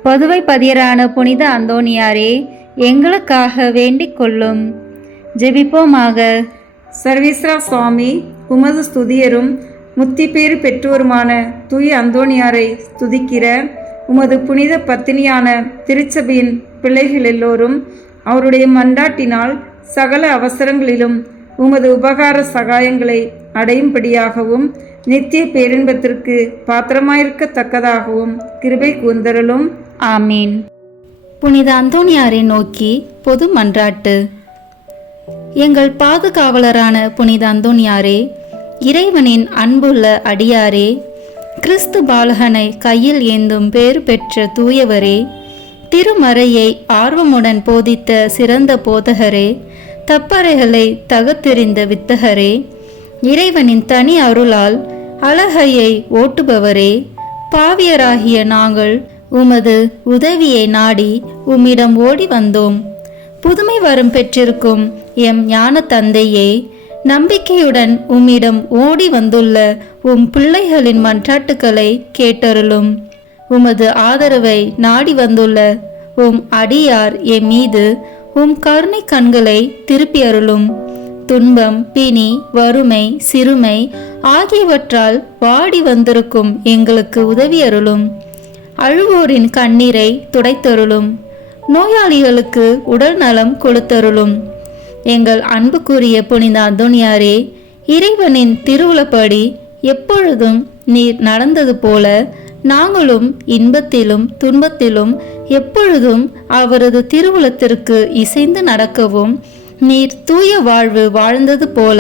பதுவை பதியரான புனித அந்தோணியாரே, எங்களுக்காக வேண்டிக் கொள்ளும். ஜெபிப்போமாக. சர்வீஸ்வரா சுவாமி, உமது ஸ்துதியரும் முத்தி பேறு பெற்றோருமான தூய அந்தோணியாரை ஸ்துதிக்கிற உமது புனித பத்தினியான திருச்சபையின் பிள்ளைகள் எல்லோரும் அவருடைய மன்றாட்டினால் சகல அவசரங்களிலும் உமது உபகார சகாயங்களை அடையும்படியாகவும் நித்திய பேரின்பத்திற்கு பாத்திரமாயிருக்கத்தக்கதாகவும் கிருபை கூர்ந்தருளும். ஆமீன். புனித அந்தோணியாரை நோக்கி பொது மன்றாட்டு. எங்கள் பாதுகாவலரான புனித அந்தோணியாரே, இறைவனின் அன்புள்ள அடியாரே, கிறிஸ்து பாலகனை கையில் ஏந்தும் பேறு பெற்ற தூயவரே, திருமறையை ஆர்வமுடன் போதித்த சிறந்த போதகரே, தப்பறைகளை தகத்தெறிந்த வித்தகரே, இறைவனின் தனி அருளால் அழகையை ஓட்டுபவரே, பாவியராகிய நாங்கள் உமது உதவியை நாடி உம்மிடம் ஓடி வந்தோம். புதுமை வரம் பெற்றிருக்கும் எம் ஞான தந்தையே, நம்பிக்கையுடன் உம்மிடம் ஓடி வந்துள்ள உம் பிள்ளைகளின் மன்றாட்டுக்களை கேட்டருளும். உமது ஆதரவை நாடி வந்துள்ள உம் அடியார் எம் மீது உம் கருணை கண்களை திருப்பி அருளும். துன்பம், பிணி, வறுமை, சிறுமை ஆகியவற்றால் வாடி வந்திருக்கும் எங்களுக்கு உதவி அருளும். அழுவோரின் கண்ணீரை துடைத்தருளும். நோயாளிகளுக்கு உடல் நலம் கொடுத்தருளும். எங்கள் அன்புக்குரிய புனித அந்தோனியாரே, இறைவனின் திருவுளப்படி எப்பொழுதும் நீர் நடந்தது போல நாங்களும் இன்பத்திலும் துன்பத்திலும் எப்பொழுதும் அவரது திருவுளத்திற்கு இசைந்து நடக்கவும், நீர் தூய வாழ்வு வாழ்ந்தது போல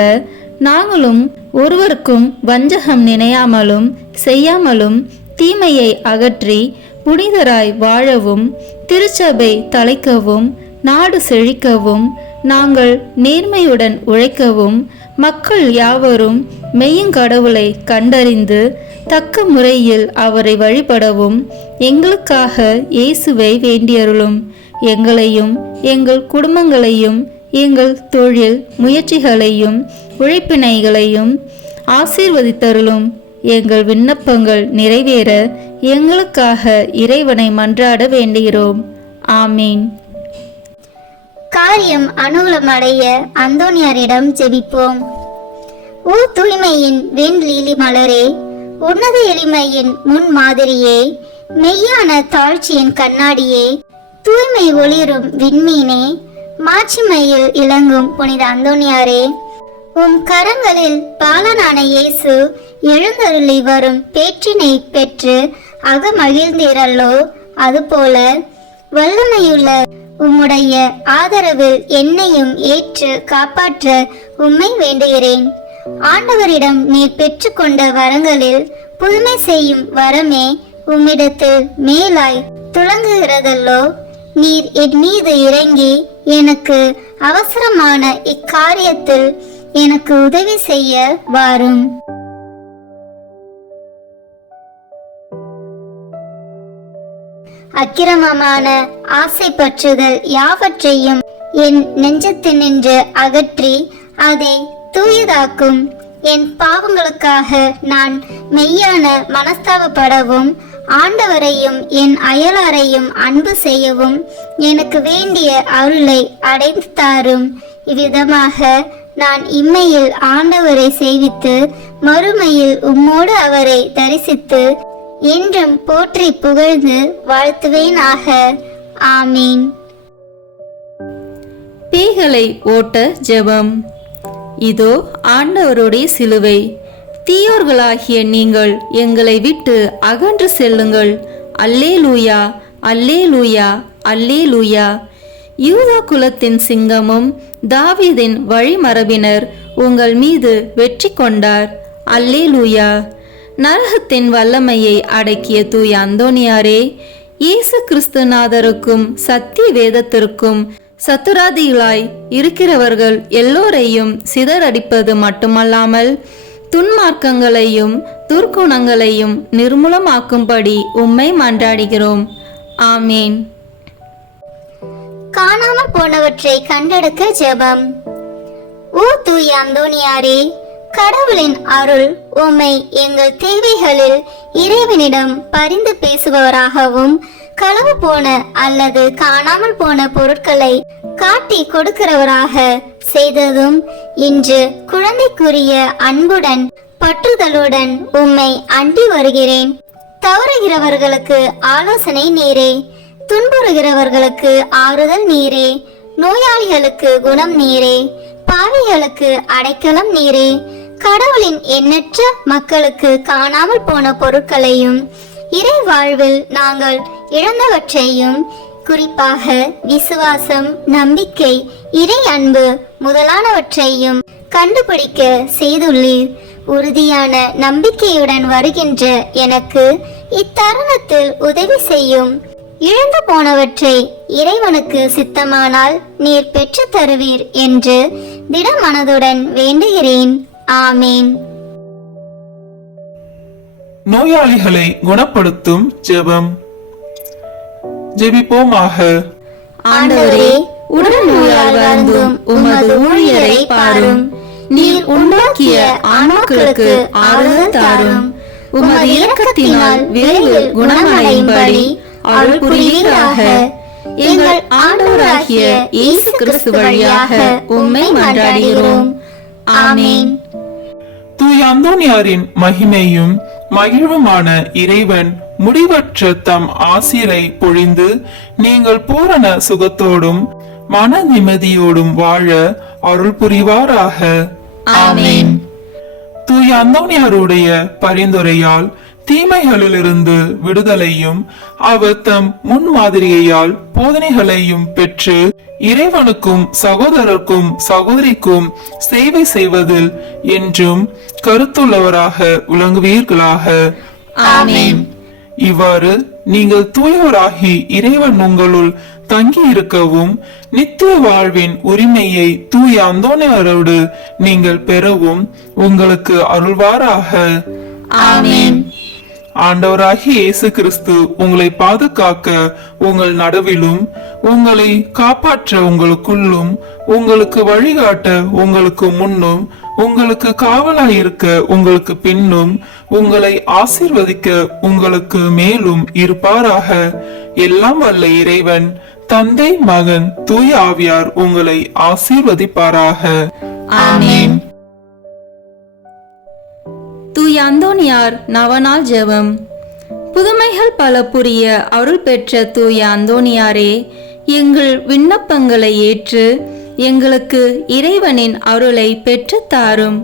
நாங்களும் ஒருவருக்கும் வஞ்சகம் நினையாமலும் செய்யாமலும் தீமையை அகற்றி புனிதராய் வாழவும், திருச்சபை தழைக்கவும், நாடு செழிக்கவும், நாங்கள் நேர்மையுடன் உழைக்கவும், மக்கள் யாவரும் மெய்யுங்கடவுளை கண்டறிந்து தக்க முறையில் அவரை வழிபடவும் எங்களுக்காக இயேசுவை வேண்டியருளும். எங்களையும் எங்கள் குடும்பங்களையும் எங்கள் தொழில் முயற்சிகளையும் உழைப்பினைகளையும் ஆசீர்வதித்தருளும். எங்கள் விண்ணப்பங்கள் நிறைவேற எங்களுக்காக இறைவனை மன்றாட வேண்டுகிறோம். ஆமீன். காரியம் அனுகூலமடைய அந்தோனியாரிடம் ஜெபிப்போம். ஓ தூய்மையின் வெண்லீலி மலரே, உன்னத எளிமையின் முன் மாதிரியே, மெய்யான தாழ்ச்சியின் கண்ணாடியே, தூய்மை ஒளிரும் விண்மீனே, மாட்சிமையில் இளங்கும் புனித அந்தோனியாரே, உம் கரங்களில் பாலனான இயேசு எழுந்தருளி வரும் பேற்றினை பெற்று அகமகிழ்ந்தீரல்லோ, அதுபோல வல்லமையுள்ள உம்முடைய ஆதரவில் என்னையும் ஏற்று காப்பாற்ற உம்மை வேண்டுகிறேன். ஆண்டவரிடம் நீர் பெற்றுக்கொண்ட வரங்களில் புதுமை செய்யும் வரமே உம்மிடத்தில் மேலாய் துளங்குகிறதல்லோ. நீர் என் மீது இறங்கி எனக்கு அவசரமான இக்காரியத்தில் எனக்கு உதவி செய்ய வாரும். அக்கிரமமான ஆசை பற்றுதல் யாவற்றையும் என் நெஞ்சத்தினின்று அகற்றி அதை தூயதாக்கும். என் பாவங்களுக்காக நான் மெய்யான மனஸ்தாபப்படவும், ஆண்டவரையும் என் அயலாரையும் அன்பு செய்யவும் எனக்கு வேண்டிய அருளை அடைந்து தாரும். இவ்விதமாக நான் இம்மையில் ஆண்டவரை சேவித்து மறுமையில் உம்மோடு அவரை தரிசித்து என்றும் போற்றி புகழ்ந்து வாழ்த்துவேனாக. ஆமீன். பேய்களை ஓட்ட ஜெபம். இதோ ஆண்டவருடைய சிலுவை. தீயோர்களாகிய நீங்கள் எங்களை விட்டு அகன்று செல்லுங்கள். அல்லேலூயா, அல்லேலூயா, அல்லேலூயா. யூதா குலத்தின் சிங்கமும் தாவீதின் வழிமரபினர் உங்கள் மீது வெற்றி கொண்டார். அல்லேலூயா. நரகத்தின் வல்லமையை அடக்கிய தூய அந்தோனியாரே, இயேசு கிறிஸ்துநாதருக்கும் சத்திய வேதத்திற்கும் சத்துராதிகளாய் இருக்கிறவர்கள் எல்லோரையும் சிதறடிப்பது மட்டுமல்லாமல் துன்மார்க்கங்களையும் துர்க்குணங்களையும் நிர்மூலமாக்கும்படி உம்மை மன்றாடுகிறோம். ஆமீன். காணாமல் போனவற்றை கண்டெடுக்க ஜெபம். ஓ தூய அந்தோனியாரே, கடவுளின் அருள் உம்மை எங்கள் தேவைகளில் இறைவனிடம் பரிந்து பேசுபவராகவும், களவு போன அல்லது காணாமல் போன பொருட்களை காட்டி கொடுக்கிறவராக செய்ததும், இன்று குழந்தைக்குரிய அன்புடன் பற்றுதலுடன் உம்மை அண்டி வருகிறேன். தவறுகிறவர்களுக்கு ஆலோசனை நீரே, துன்புறுகிறவர்களுக்கு ஆறுதல் நீரே, நோயாளிகளுக்கு குணம் நீரே, பாவிகளுக்கு அடைக்கலம் நீரே. கடவுளின் எண்ணற்ற மக்களுக்கு காணாமல் போன பொருட்களையும் இறை வாழ்வில் நாங்கள் இழந்தவற்றையும், குறிப்பாக விசுவாசம், நம்பிக்கை, இறை அன்பு முதலானவற்றையும் கண்டுபிடிக்க செய்துள்ளீர். உறுதியான நம்பிக்கையுடன் வருகின்ற எனக்கு இத்தருணத்தில் உதவி செய்யும். இழந்து போனவற்றை இறைவனுக்கு சித்தமானால் நீர் பெற்று தருவீர் என்று திடமனதுடன் வேண்டுகிறேன். ஆமீன். நோயாளிகளை குணப்படுத்தும் ஜெபம். ஜெபிப்போமாக. ஆண்டவரே, உடல் நோயால் வருந்தும் உமது ஊழியரை பாரும். நீர் உண்டாக்கிய ஆன்மாக்களுக்கு ஆறுதல் தாரும். உமது இரக்கத்தினால் விரைவில் குணமடையும்படி அருள் புரிவீராக. எங்கள் ஆண்டவராகிய இயேசு கிறிஸ்து வழியாக உம்மை மன்றாடுகிறோம். ஆமீன். தூய அந்தோனியாரின் மகிமையும் மகிழ்வுமான இறைவன் முடிவற்ற தம் ஆசிரை பொழிந்து நீங்கள் பூரண சுகத்தோடும் மன நிம்மதியோடும் வாழ அருள் புரிவாராக. ஆமென். தூய அந்தோனியாருடைய பரிந்துரையால் தீமைகளிலிருந்து விடுதலையும் அவர் தம் முன்மாதிரியையால் போதனைகளையும் பெற்று இறைவனுக்கும் சகோதரருக்கும் சகோதரிக்கும் சேவை செய்வதில் என்றும் கருத்துள்ளவராக விளங்குவீர்களாக. ஆமென். இவ்வாறு நீங்கள் தூயோராகி இறைவன் உங்களுள் தங்கி இருக்கவும் நித்திய வாழ்வின் உரிமையை தூய அந்தோனியாரோடு நீங்கள் பெறவும் உங்களுக்கு அருள்வாராக. ஆமென். ஆண்டவராகிய இயேசு கிறிஸ்து உங்களை பாதுகாக்க உங்கள் நடுவிலும் உங்களை காப்பாற்ற உங்களுக்குள்ளும் உங்களுக்கு வழிகாட்ட உங்களுக்கு முன்னும் உங்களுக்கு காவலாயிருக்க உங்களுக்கு பின்னும் உங்களை ஆசீர்வதிக்க உங்களுக்கு மேலும் இருப்பாராக. எல்லாம் வல்ல இறைவன் தந்தை மகன் தூய ஆவியார் உங்களை ஆசீர்வதிப்பாராக. ஆமென். தூய அந்தோனியார் நவநாள் ஜெபம். புதுமைகள் பல புரிய அருள் பெற்ற தூய அந்தோனியாரே, எங்கள் விண்ணப்பங்களை ஏற்று எங்களுக்கு இறைவனின் அருளை பெற்றுத் தாரும்.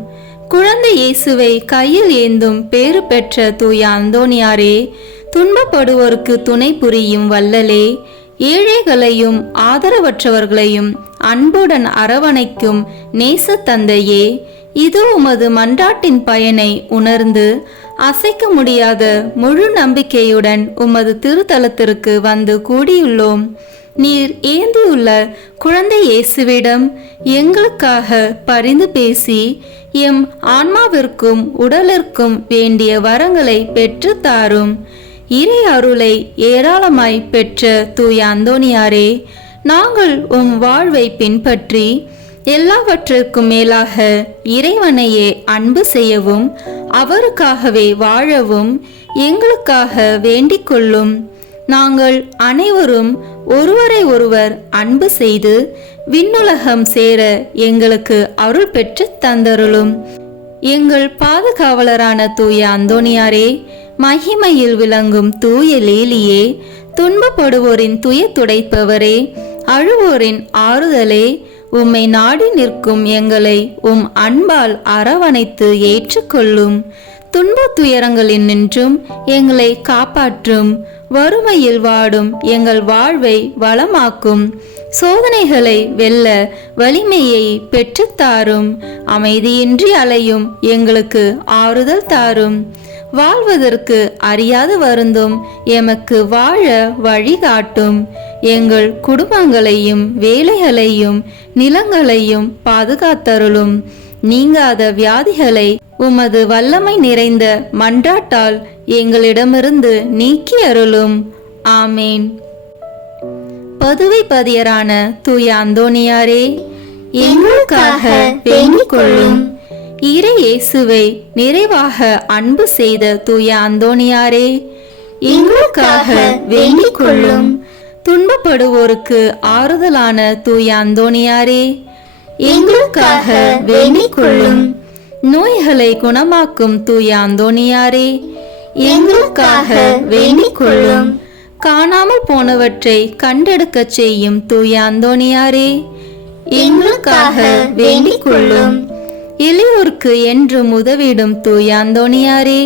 குழந்தை இயேசுவை கையில் ஏந்தும் பேறு பெற்ற தூய அந்தோனியாரே, துன்பப்படுவோருக்கு துணை புரியும் வல்லலே, ஏழைகளையும் ஆதரவற்றவர்களையும் அன்புடன் அரவணைக்கும் நேச தந்தையே, இது உமது மன்றாட்டின் பயனை உணர்ந்து அசைக்க முடியாத முழு நம்பிக்கையுடன் உமது திருத்தலத்திற்கு வந்து கூடியுள்ளோம். நீர் ஏந்தியுள்ள குழந்தை இயேசுவிடம் எங்களுக்காக பரிந்து பேசி எம் ஆன்மாவிற்கும் உடலிற்கும் வேண்டிய வரங்களை பெற்று தாரும். இறை அருளை ஏராளமாய் பெற்ற தூய அந்தோனியாரே, நாங்கள் உம் வாழ்வை பின்பற்றி எல்லாவற்றிற்கும் மேலாக இறைவனையே அன்பு செய்யவும் அவருக்காகவே வாழவும் எங்களுக்காக வேண்டிக் கொள்ளும். நாங்கள் அனைவரும் ஒருவரை ஒருவர் அன்பு செய்து விண்ணுலகம் சேர எங்களுக்கு அருள் பெற்று தந்தருளும். எங்கள் பாதுகாவலரான தூய அந்தோனியாரே, மகிமையில் விளங்கும் தூய லேலியே, துன்பப்படுவோரின் துயர் துடைப்பவரே, அழுவோரின் ஆறுதலே, உம்மை நாடி நிற்கும் எங்களை உம் அன்பால் அரவணைத்து ஏற்றுக்கொள்ளும். துன்ப துயரங்களில் நின்றும் எங்களை காப்பாற்றும். வறுமையில் வாடும் எங்கள் வாழ்வை வளமாக்கும். சோதனைகளை வெல்ல வலிமையை பெற்றுத்தாரும். அமைதியின்றி அலையும் எங்களுக்கு ஆறுதல் தாரும். வாழ்வதற்கு அறியாது வருந்தும் எமக்கு வாழ வழிகாட்டும். எங்கள் குடும்பங்களையும் வேலைகளையும் நிலங்களையும் பாதுகாத்தருளும். நீங்காத வியாதிகளை உமது வல்லமை நிறைந்த மன்றாட்டால் எங்களிடமிருந்து நீக்கி அருளும். ஆமேன். பதுவை பதியரான தூய அந்தோனியாரே, எங்களுக்காக வேண்டிக் கொள்ளும். இறை இயேசுவை நிறைவாக அன்பு செய்த தூய அந்தோனியாரே, எங்களுக்காக வேண்டிக் கொள்ளும். துன்பப்படுவோருக்கு ஆறுதலான தூய அந்தோனியாரே, எங்களுக்காக வேண்டிக் கொள்ளும். நோய்களை குணமாக்கும் தூய அந்தோனியாரே, எங்களுக்காக வேண்டிக் கொள்ளும். காணாமல் போனவற்றை கண்டெடுக்க செய்யும் தூய அந்தோனியாரே, எங்களுக்காக வேண்டிக் கொள்ளும். எளியோருக்கு என்றும் உதவிடும் தூய அந்தோனியாரே,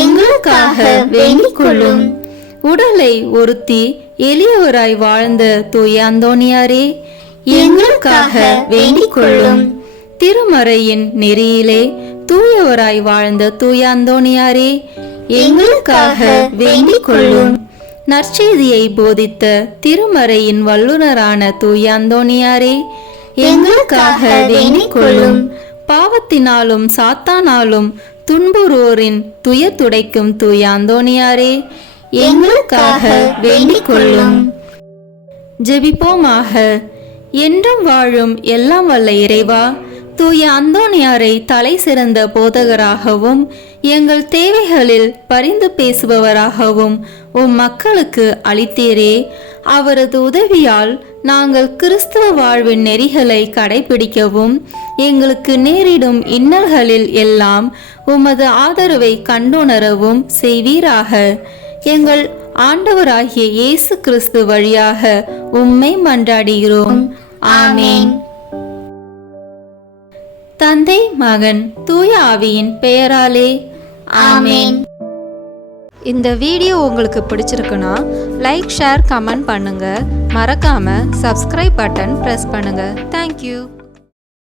எங்களுக்காக வேண்டிக் கொள்ளும். உடலை ஒருத்தி எளியோராய் வாழ்ந்த தூய அந்தோனியாரே, எங்களுக்காக வேண்டிக் கொள்ளும். திருமறையின் நெறியிலே தூயவராய் வாழ்ந்த தூய அந்தோனியாரே, எங்களுக்காக வேண்டிக் கொள்ளும். நற்செய்தியை போதித்த திருமறையின் வல்லுனரான தூய அந்தோனியாரே, எங்களுக்காக வேண்டிக் கொள்ளும். பாவத்தினாலும் சாத்தானாலும் துன்புறுவோரின் துயர் துடைக்கும் தூய அந்தோனியாரே, எங்களுக்காக வேண்டிக் கொள்ளும். ஜெபிப்போமாக. என்றும் வாழும் எல்லாம் வல்ல இறைவா, தூய அந்தோனியாரை தலை சிறந்த போதகராகவும் எங்கள் தேவைகளில் பரிந்து பேசுபவராகவும் உம் மக்களுக்கு அளித்தீரே. அவரது உதவியால் நாங்கள் கிறிஸ்துவ வாழ்வின் நெறிகளை கடைபிடிக்கவும் எங்களுக்கு நேரிடும் இன்னல்களில் எல்லாம் உமது ஆதரவை கண்டுணரவும் செய்வீராக. எங்கள் ஆண்டவராகிய இயேசு கிறிஸ்து வழியாக உம்மை மன்றாடுகிறோம். ஆமென். தந்தை, மகன், தூய ஆவியின் பெயராலே ஆமென். இந்த வீடியோ உங்களுக்கு பிடிச்சிருக்குன்னா லைக், ஷேர், கமெண்ட் பண்ணுங்க. மறக்காம சப்ஸ்கிரைப் பட்டன் பிரஸ் பண்ணுங்க. தேங்க்யூ.